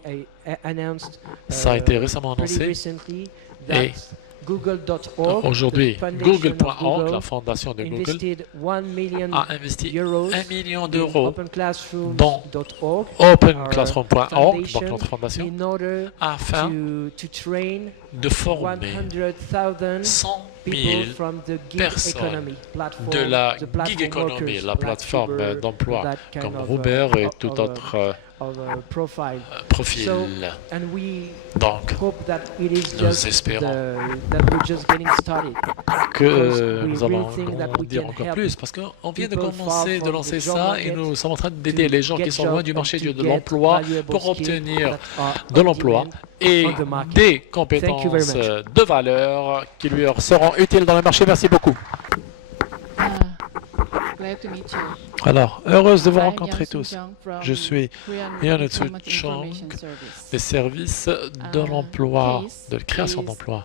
announced, ça a été récemment pretty annoncé, recently, et that Google.org, aujourd'hui, the foundation of Google.org, Google, la fondation de Google, invested 1 million a investi euros 1 million in d'euros dans openclassrooms.org openclassroom.org, donc foundation notre fondation, in order afin to train de former 100,000 100 people 000 from the gig personnes economy platform, de la the platform gig economy, workers, la like plateforme Uber, d'emploi that kind comme of, Uber et tout of, autre profile. profil. So, and we Donc, hope that it is nous just espérons that we're just getting started. que Because nous we allons really think that we grandir can encore help plus parce qu'on vient de people commencer far de from lancer the job ça et market nous sommes en train d'aider les gens to qui get sont loin job du and marché to de get l'emploi valuable pour skills obtenir that are de on l'emploi demand et on the market. des Thank you very compétences much. de valeur qui lui seront utiles dans le marché. Merci beaucoup. Glad to meet you. Alors, heureuse de vous I'm rencontrer Yang tous. Soo-jung from Je suis Korean Yang Employment Soo-jung Information Service. des services de l'emploi, CASE de création is d'emploi.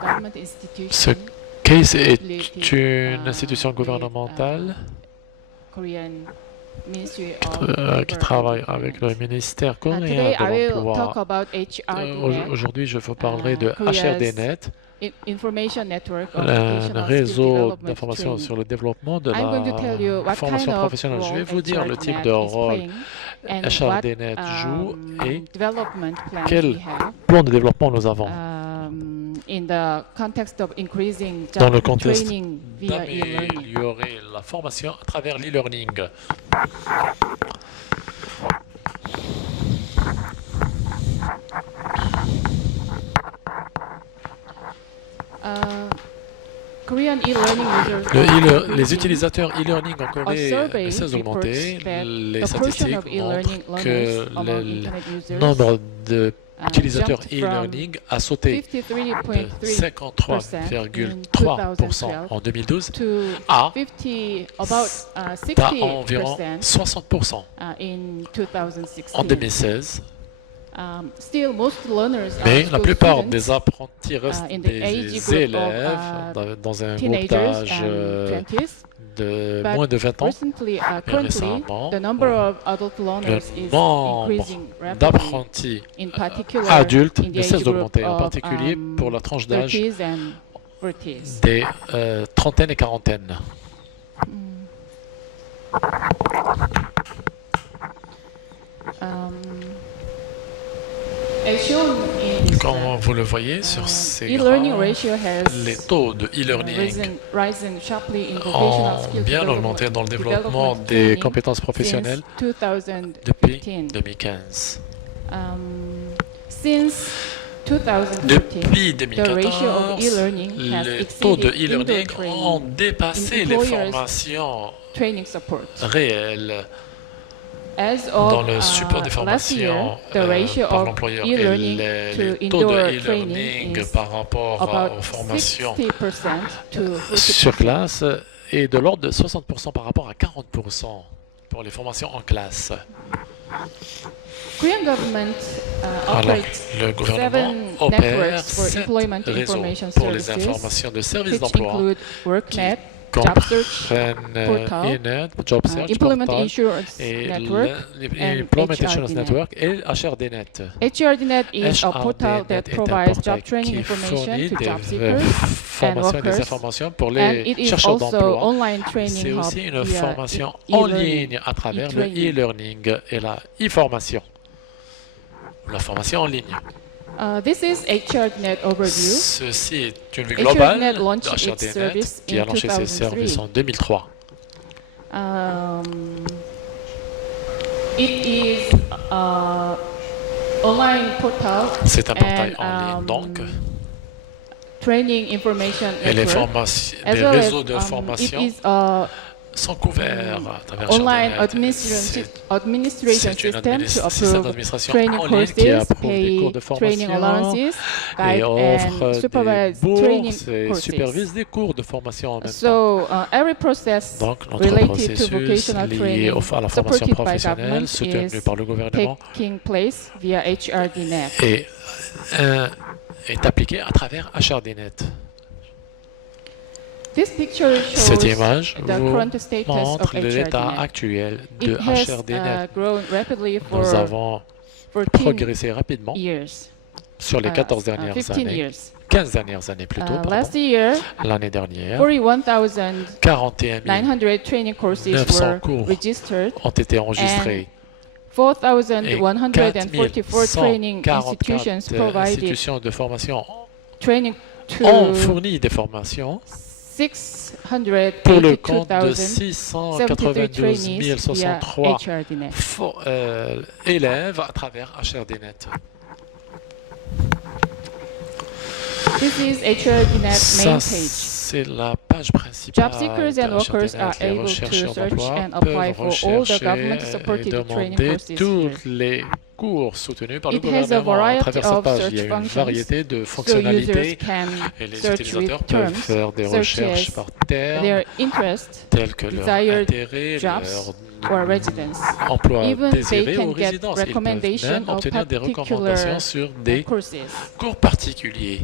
Government Ce institution CASE est related, une institution with, gouvernementale Korean Ministry of qui Labor travaille and avec le Employment. ministère Today coréen I de will l'emploi. talk about HRDNet, Aujourd'hui, je vous parlerai de Korea's HRDNet, Information Network of un Vocational réseau Skill Development d'information Training. sur le développement de I'm going to tell you la what formation kind of professionnelle. Je vais role vous dire le type HRDNet de is rôle playing and HRDNet what joue et development plans quel we have plan de développement nous avons in the context of increasing dans le job contexte training via e-learning. d'améliorer la formation à travers l'e-learning. Korean e-learning users Les utilisateurs e-learning en a Corée survey ne cessent d'augmenter. reports that Les the portion statistiques of e-learning montrent que learners among le internet users nombre d'utilisateurs jumped from e-learning a sauté de 53.3% 53% en 2012 to à 50, about environ 60% 60% in 2016. en 2016. Still, most learners Mais are la still plupart students, des apprentis restent in the age des group of, élèves dans un groupe teenagers d'âge and 20s. de But moins de 20 ans. Recently, currently, récemment, the number of adult Le learners is nombre increasing rapidly. d'apprentis In particular, adultes in the ne cesse age group d'augmenter, en of, particulier pour la tranche d'âge 30s and 40s. des trentaines et quarantaines. As shown in Comme vous le voyez sur ces e-learning graphes, ratio les has taux de e-learning risen sharply in vocational ont skills bien augmenté dans le développement development des training compétences since professionnelles depuis 2015. 2015. Since 2015, Depuis the ratio of 2014, e-learning has les taux de exceeded e-learning indoor training ont dépassé les employers' formations training support. réelles As dans of le support des last year, formations the ratio par of l'employeur et e-learning les to taux de indoor e-learning training is par rapport about aux formations 60% to 50%. sur classe est de l'ordre de 60% par rapport à 40% pour les formations en classe. Korean government Alors, operates le gouvernement 7 opère networks for 7 employment réseaux information pour les services, informations de services which d'emploi include WorkNet, comprennent portal, INET, Job Search Employment Portal Insurance et Network, and Employment Insurance HRDNet. Network et HRDNet. HRDNet is a portal that HRDNet est un provides portail job training qui information fournit to des job seekers and formations et des workers, informations pour and les it is chercheurs also d'emploi. online C'est training hub aussi une via formation en e-learning. ligne à travers le e-training. e-learning et la e-formation. La formation en ligne. This is HRDNet overview. Ceci est une vue globale HRDNet de launched its HRDNet service qui a in lancé ses services 2003. en 2003. It is a online portal C'est un portail and, en ligne, donc, training information et les network, as les well réseaux as de it formation is a sont couverts à travers online HRDNet. administration C'est system to système approve d'administration training en ligne qui courses, approuve les cours pay de training formation allowances, et guide offre and des supervise training bourses et courses. supervise des cours de formation en même temps. So every process Donc, notre related to processus vocational lié training à la formation supported by professionnelle, government soutenu is par le gouvernement, taking place via HRDNet. est appliqué à travers HRDNet. This picture Cette shows image the vous current status montre of l'état HRDNet. actuel de It has HRDNet. grown rapidly Nous for avons 14 progressé rapidement years. sur les 14 15 dernières années, years. 15 dernières années plutôt, Last year, l'année dernière, 41,900 41 training courses 900 were cours registered, ont été enregistrés. 4,144 training 4144 institutions provided institutions de formation training ont to fourni des formations pour le compte de 682 trainees 692 via 103 HRDNet. élèves à travers HRDNet. This is HRDNet's Ça, main page. c'est la page principale Job seekers and de workers are HRDNet. Les able to rechercheurs search d'emploi and apply peuvent for all the rechercher et government-supported training demander courses tous here. les cours soutenus par le It has a gouvernement à variety travers cette of page. search Il y a une functions, variété de So users fonctionnalités can et les search utilisateurs with peuvent terms faire des such recherches as par termes their interest tels que leur desired intérêt, jobs leur or residence. emploi Even they désiré can ou get résidence. Ils peuvent recommendations même of obtenir des particular recommandations sur des courses. cours particuliers.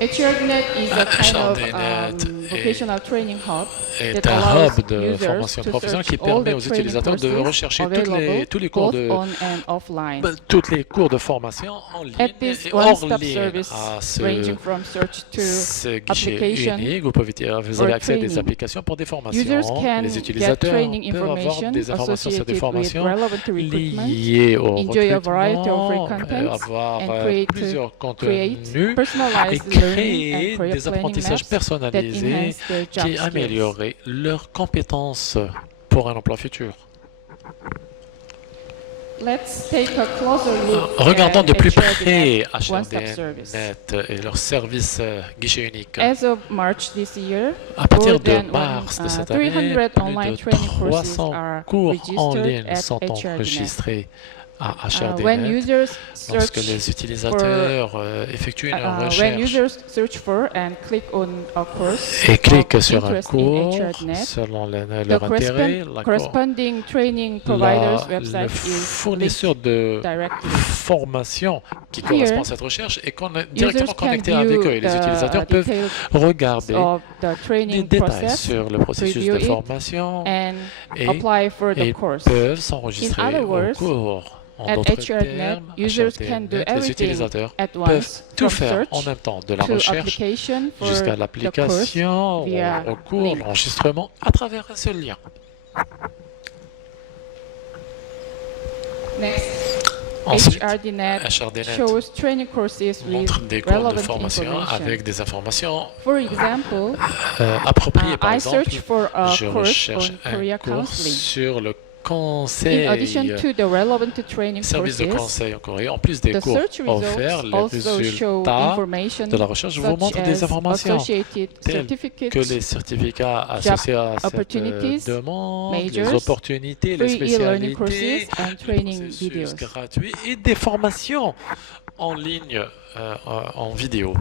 HRDNet is a kind of HRDNet vocational training hub est that un allows hub de users formation to professionnelle qui search all permet the aux training utilisateurs de courses rechercher available tous les cours both de on and offline. tous les cours de formation en ligne At this et hors one-stop ligne. service À ranging from search to ce guichet application unique, vous avez accès à des training. applications pour des formations. Users can Les get utilisateurs training peuvent avoir information des informations sur des associated with formations relevant to recruitment, liées au enjoy a variety of free recrutement, contents, avoir and create plusieurs create contenus et personalized learning créer and career des planning apprentissages maps that personnalisés enhance their job qui skills. amélioreraient leurs compétences pour un emploi futur. Let's take a closer look Regardons at de plus HRDNet près one-stop service. HRDNet et leur service guichet unique. As of March this year, À partir more de than mars de cette année, 300 plus online de training courses 300 are cours en registered ligne at sont HRDNet. enregistrés à When HRDNet. users Lorsque search les utilisateurs effectuent une when recherche users search for and click on a course et of cliquent sur un interest in cours HRDNet, selon the leur intérêt, corresponding training provider's le website is linked fournisseur de directly. formation qui Here, correspond à cette recherche est directement Users can connecté avec eux et les view utilisateurs the peuvent details regarder of the des training détails process sur le processus review de it, formation and et apply for the ils course. peuvent s'enregistrer In other au words, cours. En At d'autres HRDNet, termes, users can do HRDNet, les everything utilisateurs at peuvent once, tout from faire en search même temps, de la to recherche application for jusqu'à the course l'application, via au cours, link. l'enregistrement à travers un seul lien. Next, Ensuite, HRDNet HRDNet shows training courses with montre des cours de relevant formation information. avec des informations For example, appropriées. Par I exemple, search for a je course recherche on un career cours counseling. sur le In addition conseil, to the relevant training service de courses, conseil en Corée. En plus des the cours search offerts, results les also show résultats information de la recherche vous montrent such des as informations associated telles que certificates, les certificats associés à cette opportunities, demande, les majors, opportunités, les free e-learning courses, spécialités, and les training processus videos. gratuits et des formations en ligne en vidéo.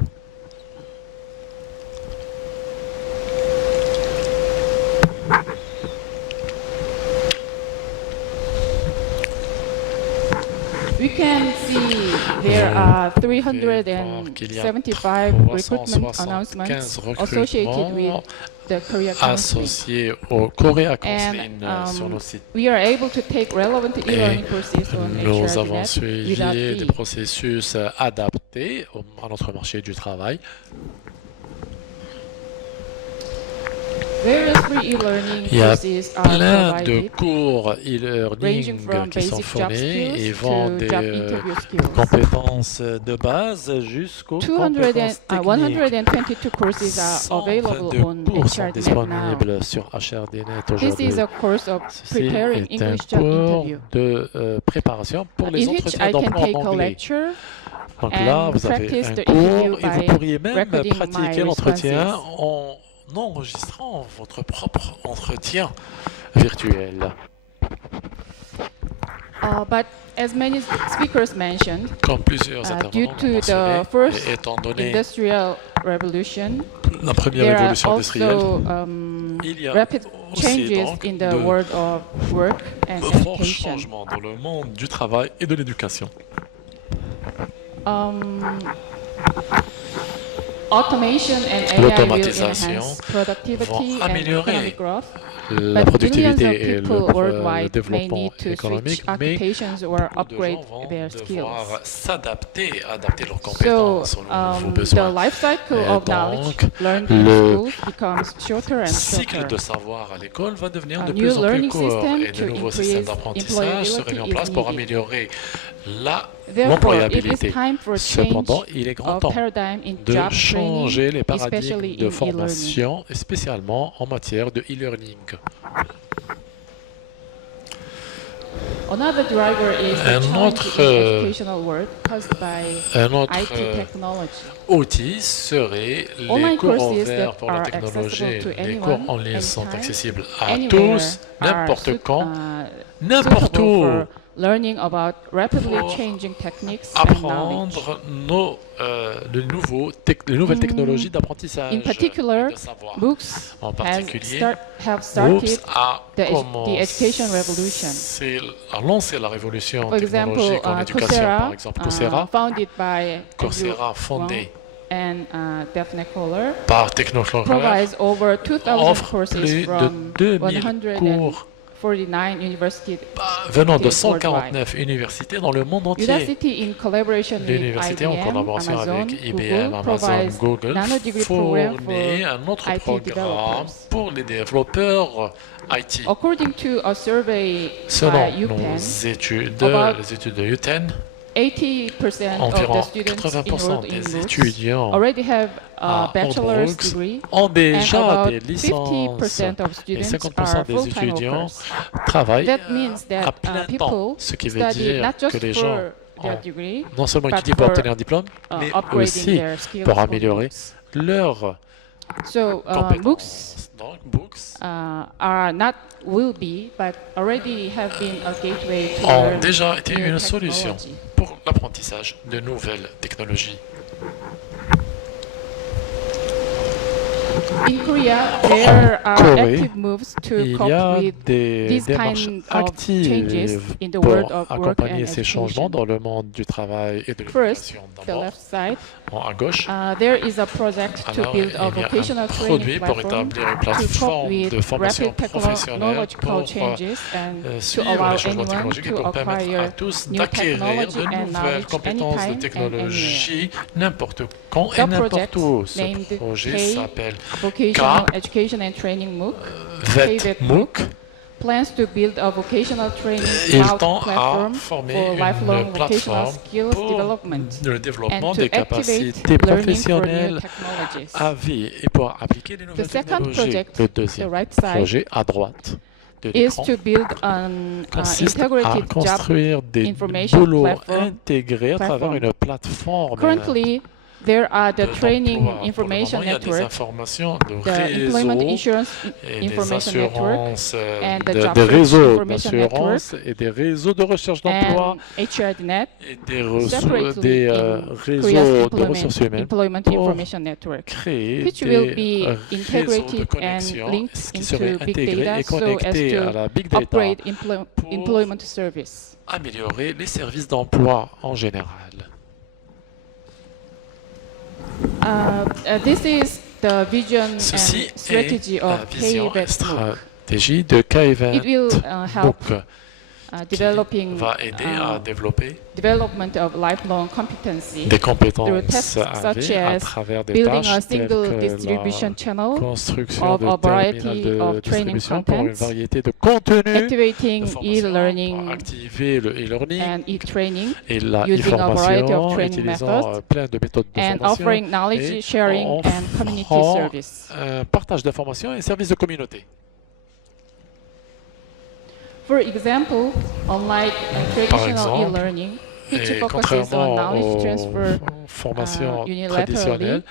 We can see there are Vous pouvez voir qu'il y a 375 recruitment 375 announcements associated with recrutements the Korea Counseling. associés au Korea Counseling And sur nos sites. we are able to take relevant e-learning courses on Nous avons HRDNet suivi without des fee. processus adaptés à notre marché du travail. Various free e-learning Il y a courses are plein de provided, cours ranging e-learning from qui sont basic job fournis et skills vont to des job interview skills. compétences de base jusqu'aux compétences techniques. 122 courses are available 122 on cours sont HRDNet now. disponibles sur HRDNet This aujourd'hui. is a course of Ceci preparing est un English job cours interview, de préparation pour les in which entretiens I can d'emploi take en a anglais. lecture Donc là, and vous avez practice un the cours interview et vous by pourriez même recording pratiquer my l'entretien responses. en enregistrant votre propre entretien virtuel. But as many speakers mentioned, Comme plusieurs due intervenants to l'ont mentionné, the first et étant donné industrial revolution, la première there are révolution industrielle, also il y a rapid aussi changes donc in the de world of work and forts education. changements dans le monde du travail et de l'éducation. Automation and AI will L'automatisation enhance productivity vont and améliorer economic growth, la but millions productivité of et people le worldwide may développement need to économique, switch mais occupations or beaucoup de upgrade gens vont their skills. devoir s'adapter, adapter leurs So, compétences aux nouveaux the besoins. life cycle Et of donc, knowledge learned in le schools becomes shorter and cycle shorter. de savoir à l'école va devenir A de new plus en plus learning court system et de to nouveaux systèmes increase d'apprentissage seraient mis en employability place is pour needed. améliorer Therefore, it is l'employabilité. time for a change Cependant, il est grand of temps paradigm in de job changer les training, especially paradigmes de in e-learning. formation, et spécialement en matière de e-learning. Another driver is the Un challenge autre, in educational work caused by Un autre IT technology. outil serait les Online cours courses ouverts that pour la are technologie. accessible to Les cours anyone, en ligne sont anytime, accessibles à anywhere tous, are n'importe quand, suitable n'importe où. for learning about rapidly Pour changing techniques and knowledge. Apprendre les nouvelles technologies d'apprentissage In particular, et de savoir. books En have particulier, started Brooks a the education revolution. a lancé la révolution For example, technologique en éducation. Coursera, Par exemple, Coursera, founded by Coursera fondé and Daphne Koller, par Technoflora, provides over 2,000 offre courses plus de from 2000 cours 149 universities. venant de worldwide. 149 universités dans le monde entier. Udacity, in collaboration with L'université, en IBM, collaboration Amazon, avec IBM, Google, Amazon, provides Google, nano-degree program fournit for un autre IT programme developers. pour les développeurs IT. According to a survey Selon by UPenn, les études de UTEN, 80% of environ the students 80% enrolled in des Brooks étudiants already have a à bachelor's Brooks degree, ont and déjà about des licences 50% of et students 50% are des full-time étudiants workers. travaillent That means à that plein temps, people ce qui veut study dire not que just les gens for their ont degree, non seulement but étudié pour for, obtenir un diplôme, mais upgrading aussi their skills pour for améliorer Brooks. leurs So books compétences. Donc, Books are not will be, but already have been a gateway to ont learn déjà été new une solution technology. pour l'apprentissage de nouvelles technologies. In Korea, there are Corée, active moves to Il y cope a with des these démarches kind of changes actives in the world pour of work and accompagner ces changements education. dans le monde du travail et de First, l'éducation. the D'abord, left side, à gauche, there is a project to alors, build il y a a vocational un training produit pour platform établir une to cope plateforme with de formation rapid professionnelle technological pour changes and to suivre allow les changements anyone technologiques et to pour permettre à acquire tous new d'acquérir technology de and nouvelles knowledge compétences de anytime and technologie n'importe quand et The n'importe project, où. Ce named projet K s'appelle Vocational Education and Training MOOC VETMOOC. plans to build a vocational training Il cloud tend à platform former for lifelong une vocational plateforme skills pour development le and développement to des activate capacités learning for new professionnelles technologies. à vie et pour appliquer les nouvelles second technologies. project, Le The deuxième right side projet à droite de is l'écran to build an consiste à integrated job. construire des information boulots platform- intégrés à travers une plateforme Currently, there are the training d'emploi. Pour le information moment, il y a des network, informations de the Employment réseaux Insurance et des Information Network, assurances, and the des Job Search réseaux Information d'assurance et des réseaux de recherche d'emploi and HRDNet, et des separately in réseaux Korea's de ressources humaines Employment pour Information Network, créer which will des be réseaux de integrated and connexion linked qui seraient into big intégrés data et so as connectés à to la big data upgrade pour employment service. améliorer les services d'emploi en général. This is the vision Ceci and strategy est la of vision et KVET MOOC. stratégie de K-Event It will help MOOC qui developing va aider à développer development of lifelong competency des through compétences tests such AV à as travers des building a tâches telles single que distribution la channel, construction of de a variety terminal de of training distribution pour une contents, variété de contenus de activating formation pour e-learning activer le e-learning and e-training, et la using a variety of e-formation, training utilisant methods, plein de méthodes de and formation offering knowledge et sharing and community offrant service. un partage d'informations et services de communauté. For example, unlike traditional exemple, e-learning, which Et focuses on contrairement knowledge transfer aux formations unilaterally, traditionnelles,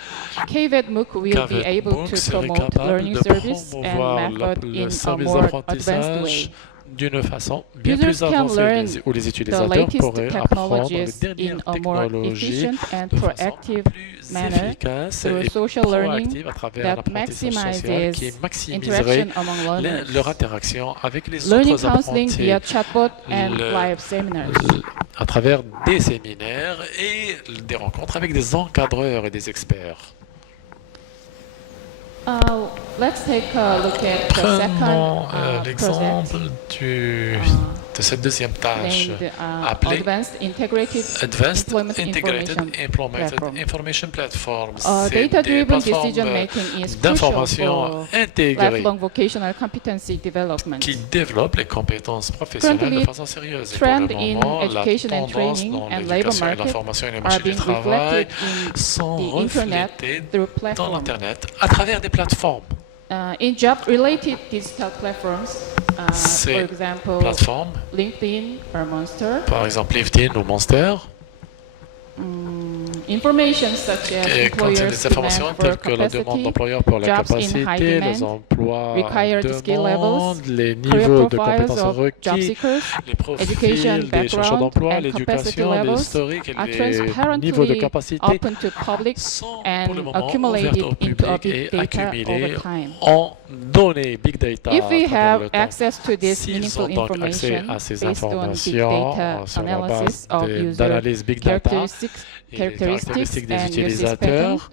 KVET MOOC will be KVET able MOOC to serait promote capable learning de service promouvoir and method le in a service more advanced d'apprentissage way. d'une façon bien Users plus can avancée, learn où les The utilisateurs latest pourraient apprendre les technologies dernières in a more technologies efficient and de façon proactive plus manner efficace through et social learning proactive à travers that l'apprentissage social maximizes qui maximiserait interaction among learners. leur interaction avec les Learning autres counseling apprentis via chatbot and Le- live seminars. à travers des séminaires et des rencontres avec des encadreurs et des experts. Let's take a look at the Prenons second l'exemple project de cette deuxième tâche named appelée Advanced Integrated Advanced Employment Integrated Information Implemented Platform. Information Platform. C'est des Data-driven plateformes decision-making is crucial d'information for intégrées lifelong vocational competency development. qui développent les compétences professionnelles de Currently, façon sérieuse. Et pour trend le in moment, la education and tendance training dans and labor l'éducation et la market formation et les are marchés du being travail reflected sont in the Internet reflétés through dans platforms. l'Internet à travers des plateformes. In job-related digital platforms, for Ces example, plateformes, LinkedIn or Monster, par exemple LinkedIn ou Monster, information such as et contiennent employers' des informations demand telles for que la demande capacity, d'employeurs pour la jobs in capacité, high les demand, emplois required skill demandent, levels, les career niveaux de profiles compétences of job requis, seekers, les profils education des chercheurs background d'emploi, and capacity l'éducation, levels l'historique et are les niveaux de transparently capacité open to public sont pour and le moment accumulated ouvertes au into a public et big data accumulées over time. en données big data If we à travers have le temps. access to this S'ils meaningful ont donc accès information à ces based on big informations data sur la analysis base of user d'analyse big data characteristics, et les caractéristiques des and usage utilisateurs,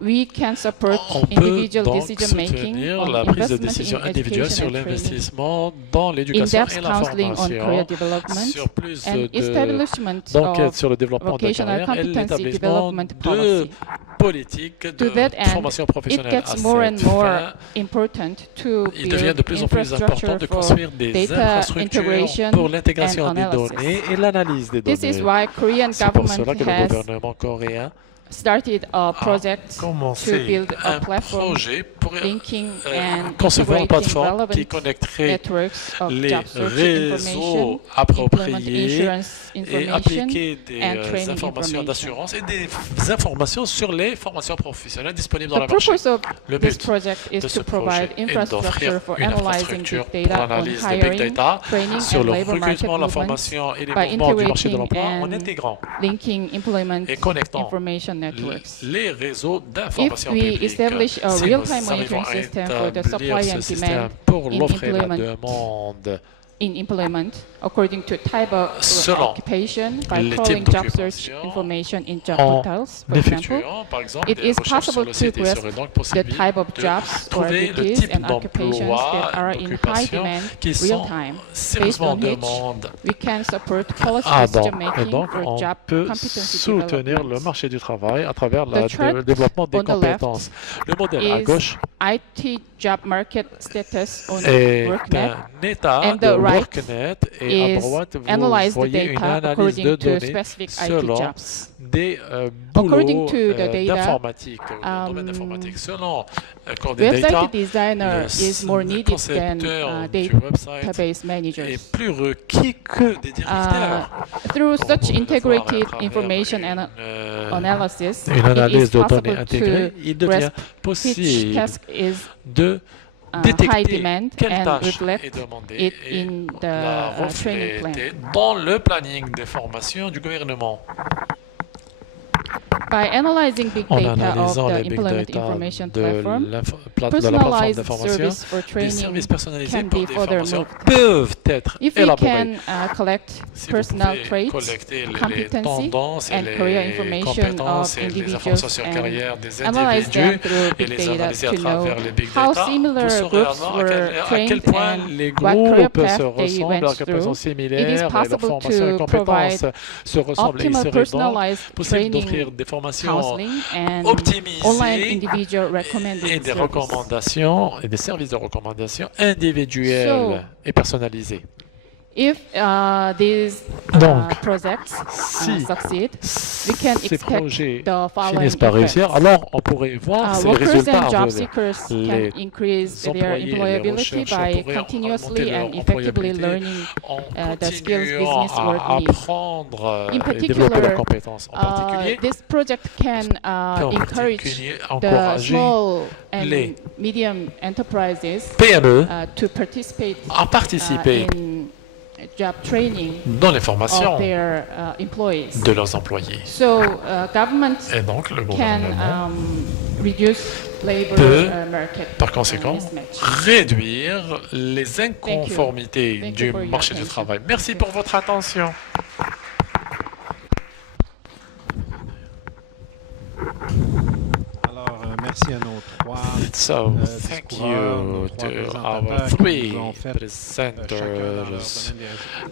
we can support on peut individual donc decision making soutenir on la prise de investment décision in individuelle education sur and training, l'investissement dans l'éducation in-depth et la counseling on career formation, development, sur plus and establishment d'enquêtes of sur le développement de vocational carrière et competency l'établissement development de policy. politiques de To that end, formation It professionnelle. À gets more and cette more fin, important to il devient de build plus en plus important infrastructure de for construire des data infrastructures integration pour l'intégration and des analysis. données et l'analyse des This is données. why Korean C'est pour cela government que le has gouvernement coréen started a project to commencé build a un platform projet pour linking and concevoir une integrating plateforme qui relevant connecterait networks of les job search information, réseaux employment appropriés insurance et information, appliquer and des training informations information. d'assurance et des informations sur les formations professionnelles disponibles dans The le marché. purpose of Le this but project is de ce to provide projet est infrastructure d'offrir for une analyzing infrastructure big pour data on l'analyse des big hiring, data training, sur and le labor market recrutement, la movements formation et les by mouvements du marché de integrating l'emploi en and intégrant linking employment et connectant information networks. les réseaux If d'information we publique. establish a Si real-time nous arrivons monitoring à system for the établir supply ce and système demand pour in l'offre et la employment demande in employment according to type of Selon occupation by les crawling types job search d'occupation, information in job en portals, for example, effectuant par exemple it des is recherches sur possible le to site. Il grasp serait donc the possible type of de jobs or trouver le duties type and occupations d'emploi, that are in high d'occupation demand qui real sont time, based sérieusement en on which demande. we can support policy Et decision making donc, for on job peut competency soutenir le development. marché du travail à travers The chart le développement des on the left compétences. Le modèle à is gauche IT job market status on est WorkNet, un état and de the right WorkNet et à is droite, vous analyze the voyez une data analyse de according to données specific IT selon jobs. des According boulots to the data, d'informatique, domaine d'informatique. Selon Website Coordinator, designer is more le needed than concepteur du website database est managers. plus requis que des directeurs. Through Comme vous such pouvez le voir à integrated travers information une analysis, it is analyse de données possible intégrée, to il devient grasp which possible task is de high détecter demand quelle and tâche est reflect demandée it et in la the training plan. refléter dans le planning des formations du gouvernement. By analyzing big En data of analysant the les big Employment data Information de Platform, la plateforme personalized d'information, service for des training services personnalisés can pour be des further formations moved. peuvent être If we élaborées. can collect Si vous personal pouvez traits, collecter les competency, tendances et and career les information compétences of et les individuals informations sur and carrière des analyze them individus through et big les data analyser à to know travers les big how data, vous similar saurez groups alors were à quel trained point and les what career groupes path se they ressemblent, went à quel point ils sont through. It is similaires, et leurs possible formations et to compétences provide se ressemblent. Et il optimal serait donc personalized possible d'offrir training, des formations counseling, and online optimisées individual recommended et des service. recommandations et des services de recommandation individuels So, et personnalisés. if these Donc, projects si succeed, we can ces expect projets the following finissent par réussir, effects. alors on pourrait voir ces Workers résultats and job arriver. seekers can Les increase their employés et les employability rechercheurs by pourraient continuously augmenter leur and effectively employabilité learning en the skills continuant business à work needs. apprendre In et développer particular, leurs compétences. En particulier, this project can encourage the encourager small and les medium enterprises PME to participate à participer in job training dans les formations of their employees. de leurs employés. So government Et donc, le can gouvernement reduce labor peut, market par conséquent, mismatch. réduire les inconformités Thank du you for your marché du attention. travail. Merci pour votre attention. Alors, merci à nos trois So, thank discoureurs, nos you trois to our présentateurs qui three nous ont fait chacun dans leur presenters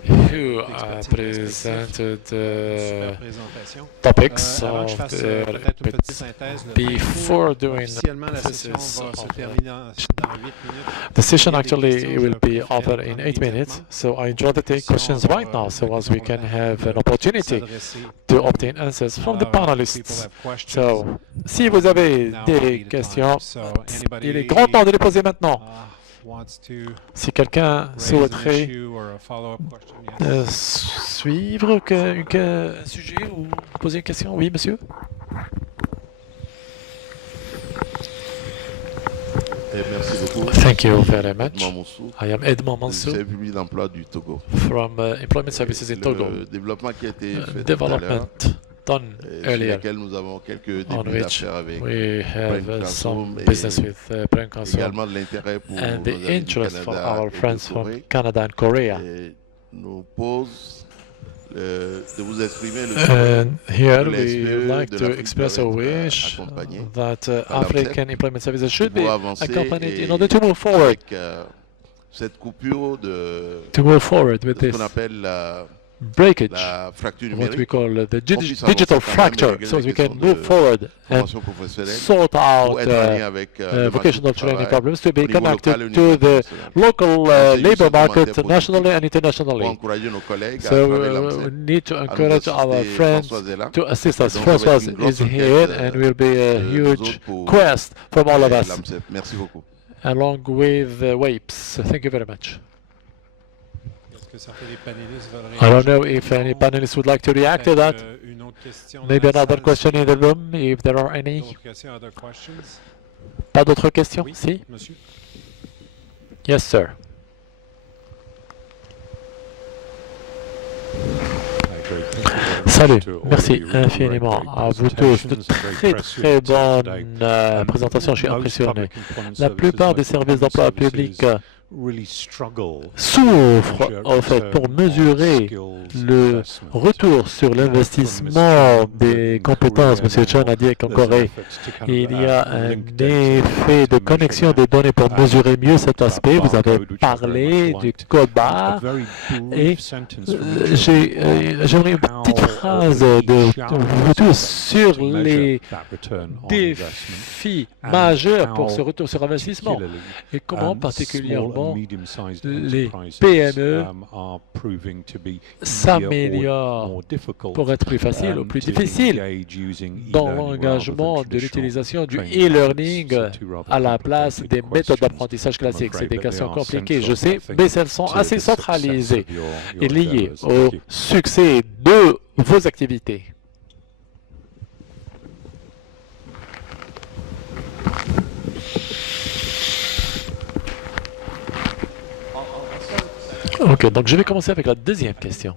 domaine who d'expertise presented super the présentation. topics Avant que je of fasse their peut-être une petite experts. synthèse, Before doing officiellement la this session is va se of, terminer dans 8 minutes. the session Il y a des actually questions, will je be préfère over prendre in 8 minutes, immédiatement. so I try to take questions right now so as we can have an opportunity S'adresser to obtain answers from the alors, people panelists. have questions. So, si vous avez Now would des be the questions, time. So, anybody il est grand temps de les poser maintenant. wants to Si quelqu'un raise an souhaiterait issue or a follow-up question, yes. suivre un sujet ou poser une question, oui, monsieur? Merci beaucoup. Thank you very much. Edmond Moussou, I am Edmond du Mansou service public d'emploi du Togo. from Employment Services in Togo. Le développement qui a été fait tout à l'heure, Development done sur earlier, lequel nous avons quelques on débuts which d'affaires avec, we have Brain some Council business et with Brain Council également de l'intérêt pour and nos the amis du interest for Canada our et de friends from Corée, Canada and Korea. et nous pose de vous exprimer le souhait And here de we l'ASPE would like de to l'Afrique express a doit être wish accompagné that par African Employment Services should be pour avancer accompanied et in order to move forward, avec cette coupure with with ce this qu'on appelle breakage, la fracture what we numérique, call the qu'on puisse digital avancer quand même et fracture, régler so les we can questions move de forward and formation professionnelle sort pour out être en lien avec le marché vocational du training travail problems to be au niveau local et connected au to niveau the international. local c'est une labor seule market commentaire nationally and pour internationally. encourager nos collègues à So travers we l'AMSEP need to à nous encourage our assister. friends Françoise est là. to assist us. Donc, ça va être Françoise une grosse is here requête, and will be a de nous huge autres pour quest from all of us, l'AMSEP. Merci beaucoup. along with WAPES. Thank you very much. Est-ce que certains des panélistes veulent I don't réagir? know if any panelists would like to react to Peut-être, that. une autre question dans Maybe la another salle, question s'il y in a the room, if there are any. d'autres questions, other questions? Pas d'autres questions? Oui, Si? monsieur. Yes, sir. Salut, merci infiniment à vous tous. De très bonnes présentations, je suis impressionné. La plupart des services d'emploi public souffrent en fait pour mesurer le retour sur l'investissement des compétences. Monsieur Chan a dit qu'en Corée, il y a un effet de connexion des données pour mesurer mieux cet aspect. Vous avez parlé du code barre et j'aimerais une petite phrase de vous tous sur les défis majeurs pour ce retour sur investissement et comment particulièrement les PME s'améliorent pour être plus facile ou plus difficile dans l'engagement de l'utilisation du e-learning à la place des méthodes d'apprentissage classiques. C'est des questions compliquées, je sais, mais elles sont assez centralisées et liées au succès de vos activités. Ok, donc je vais commencer avec la deuxième question.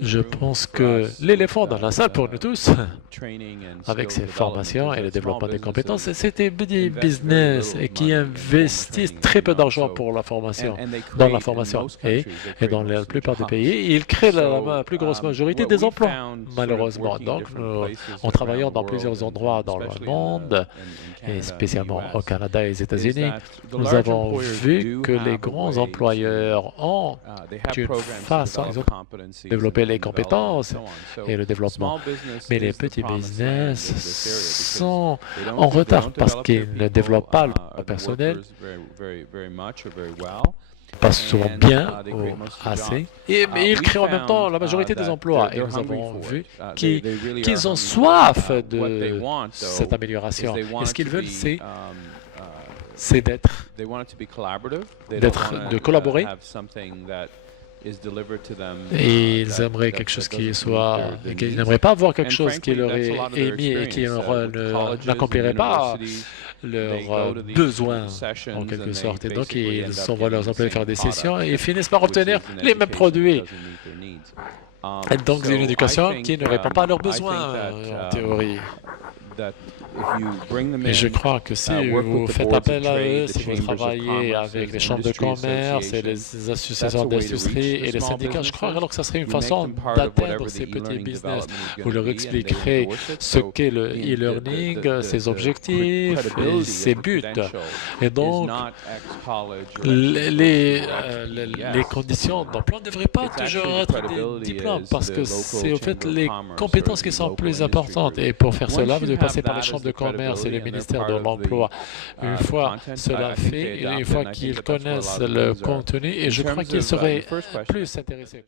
Je pense que l'éléphant dans la salle pour nous tous, avec ses formations et le développement des compétences, c'est des petits business qui investissent très peu d'argent pour la formation, dans la formation. Et dans la plupart des pays, ils créent la plus grosse majorité des emplois, malheureusement. Donc, en travaillant dans plusieurs endroits dans le monde, et spécialement au Canada et aux États-Unis, nous avons vu que les grands employeurs ont une façon, ils ont développé les compétences et le développement. Mais les petits business sont en retard parce qu'ils ne développent pas le personnel, pas souvent bien ou assez. Mais ils créent en même temps la majorité des emplois. Et nous avons vu qu'ils ont soif de cette amélioration. Et ce qu'ils veulent, c'est de collaborer. Et ils aimeraient quelque chose qui soit... Ils n'aimeraient pas avoir quelque chose qui leur est émis et qui n'accomplirait pas leurs besoins, en quelque sorte. Et donc, ils envoient leurs employés faire des sessions et ils finissent par obtenir les mêmes produits. Et donc, c'est une éducation qui ne répond pas à leurs besoins, en théorie. Et je crois que si vous faites appel à eux, si vous travaillez avec les chambres de commerce et les associations d'industrie et les syndicats, je crois alors que ça serait une façon d'atteindre ces petits business. Vous leur expliquerez ce qu'est le e-learning, ses objectifs et ses buts. Et donc, les conditions d'emploi ne devraient pas toujours être des diplômes parce que c'est au fait les compétences qui sont plus importantes. Et pour faire cela, vous devez passer par les chambres de commerce et le ministère de l'Emploi. Une fois cela fait, une fois qu'ils connaissent le contenu, et je crois qu'ils seraient plus intéressés.